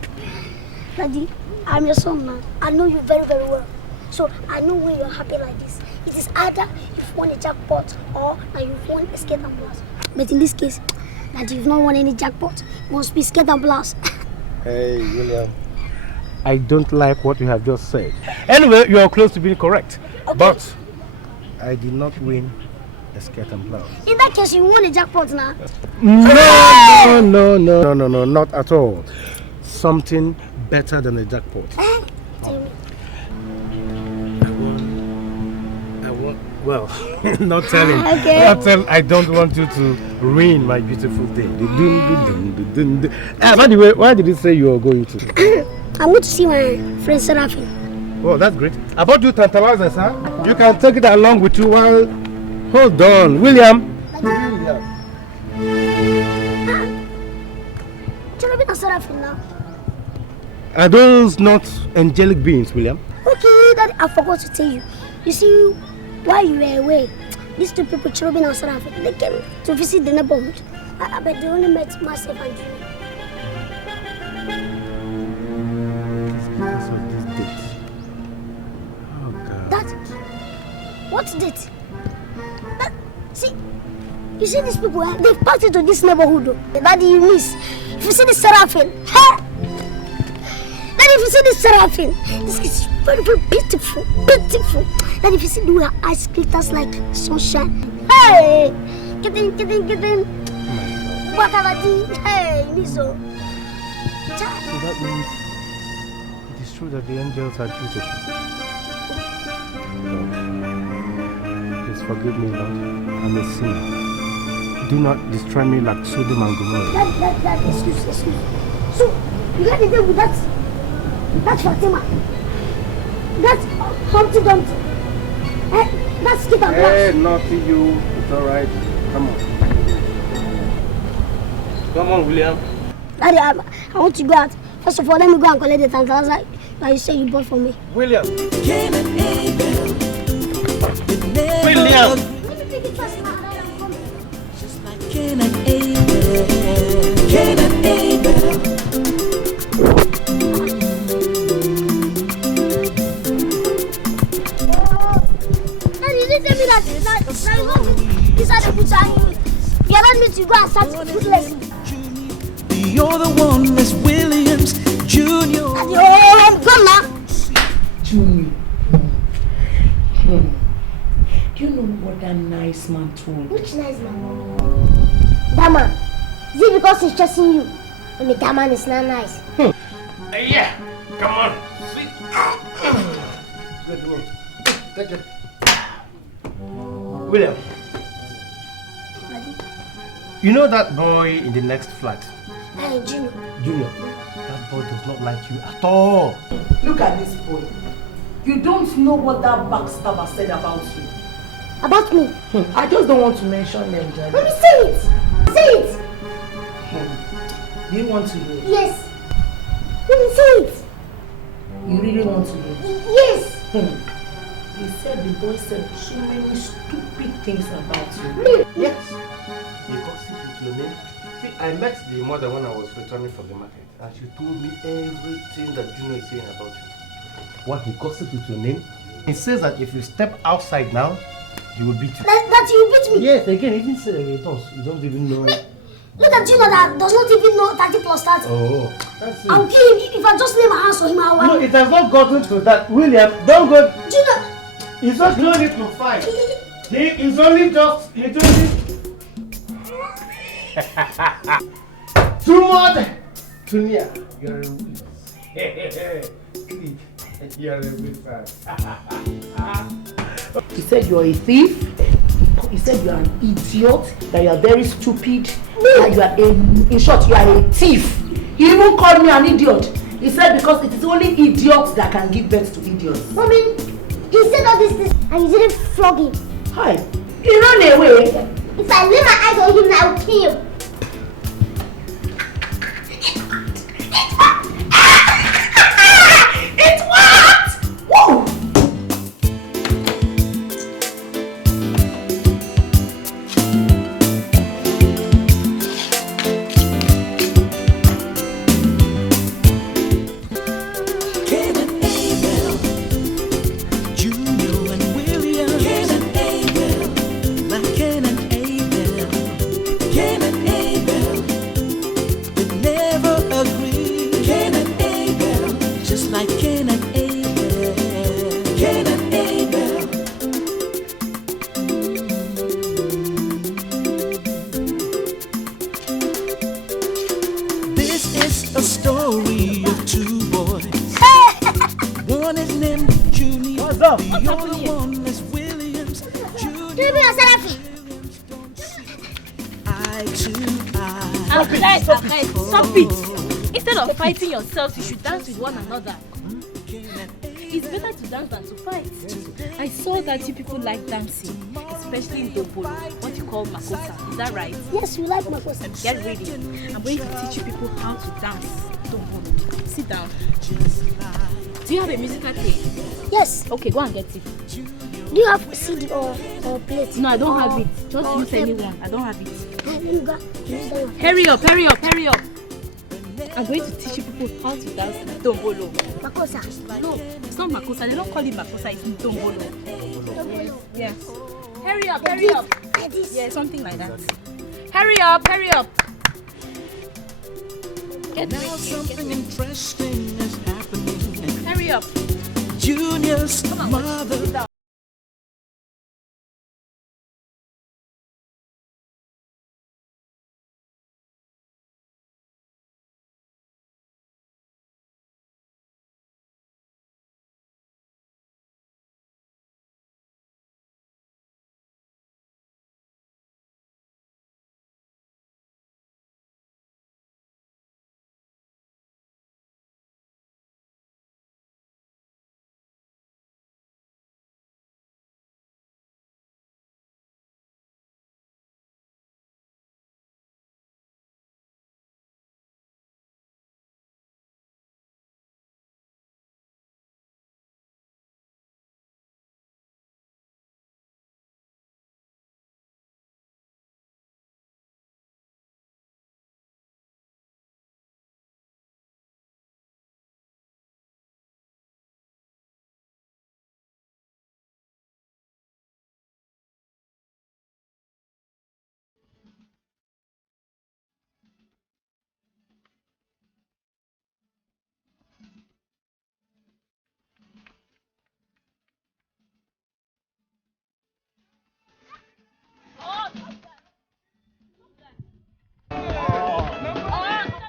Daddy, I'm your son now. I know you very, very well. So I know when you're happy like this. It is either you've won a jackpot or you've won a skate and blast. But in this case, that you've not won any jackpot, it must be skate and blast. Hey, William, I don't like what you have just said. Anyway, you are close to being correct. Okay. But I did not win a skirt and blouse. In that case, you won the jackpot now. No, not at all. Something better than a jackpot. Tell me. I want, well, not telling. Okay. Not tell, I don't want you to ruin my beautiful day. By the way, why did you say you are going to? I'm going to see my friend Seraphim. Oh, that's great. I bought you tantalizers, huh? You can take it along with you while... Hold on, William. Cherubim and Seraphim now. Are those not angelic beings, William? Okay, Daddy, I forgot to tell you. You see, while you were away, these two people, Cherubim and Seraphim, they came to visit the neighborhood. I bet they only met myself and you. Because of this date. Oh, God. That, what date? That, see, you see these people, they've passed into this neighborhood. Daddy, you miss. If you see the Seraphim, Daddy, if you see the Seraphim, this is very, very beautiful, beautiful. Daddy, if you see the way her eyes glitters like sunshine. Hey, get in. Wakalati, hey, Miso. So that means it is true that the angels are beautiful. Lord, please forgive me, Lord. I'm a sinner. Do not destroy me like Sodom and Gomorrah. That, excuse me. So, you got to deal with that Fatima. That's Humpty Dumpty. That's Skit and Black. Hey, naughty you. It's alright. Come on. Come on, William. Daddy, I want to go out. First of all, let me go and collect the tantalizer that you say you bought for me. William. Cain and Abel. It never William. Let me take it first now, and then I'm coming. Just like Cain and Abel. Cain and Abel. Daddy, you didn't tell me that inside the butcher, you allowed me to go and start food lesson. You're the one, Miss Williams, Junior. Daddy, I'm gone now. Junior. Do you know what that nice man told me? Which nice man? That man. Is it because he's chasing you? I mean, that man is not nice. Yeah, come on. Sweet. Take it. William. Daddy. You know that boy in the next flat? Hey, Junior. Junior. That boy does not like you at all. Look at this boy. You don't know what that backstabber said about you. About me. I just don't want to mention them, Jerry. Let me say it. Say it. Do you want to hear? Yes. Let me say it. You really want to hear? Yes. He said the boy said so many stupid things about you. Yes. You gossip with your name. See, I met the mother when I was returning from the market, and she told me everything that Junior is saying about you. What, he gossips with your name? He says that if you step outside now, he will beat you. That you beat me. Yes, again, he didn't say that he does. You don't even know. Look at Junior that does not even know 30 plus 30. Oh, that's it. I'll kill him if I just lay my hands on him. I No, will. it has not gotten to that. William, don't go. Junior. It's just no need to fight. He is only just. He just. Too much. Junior, you're a wizard. You're a wizard. He said you're a thief. He said you are an idiot, that you are very stupid, that you are in short, you are a thief. He even called me an idiot. He said because it is only idiots that can give birth to idiots. Mommy, he said all this and you didn't flog him. Hi. He ran away. If I lay my eyes on him, I will kill him. It what? Whoa! Cain and Abel, Junior and William. Cain and Abel, like Cain and Abel. Cain and Abel. like Cain and Abel. Cain and Abel. This is a story of two boys. One is named Junior. What's up? The other one is Williams. Junior. Eye to eye. Stop it. Instead of fighting yourselves, you should dance with one another. It's better to dance than to fight. I saw that you people like dancing, especially in Dobolo, what you call Makosa. Is that right? Yes, we like Makosa. Get ready. I'm going to teach you people how to dance Dobolo. Sit down. Do you have a musical tape? Yes. Okay, go and get it. Do you have a CD or plate? No, I don't have it. Just use anyone. I don't have it. Use Hurry up. I'm going to teach you people how to dance Dombolo. Makosa. No, it's not Makosa. They don't call it Makosa, it's Dombolo. Yeah. Hurry up. Like this. Yeah, something like that. Hurry up. Get Now ready. something interesting is happening. Hurry up. Junior's mother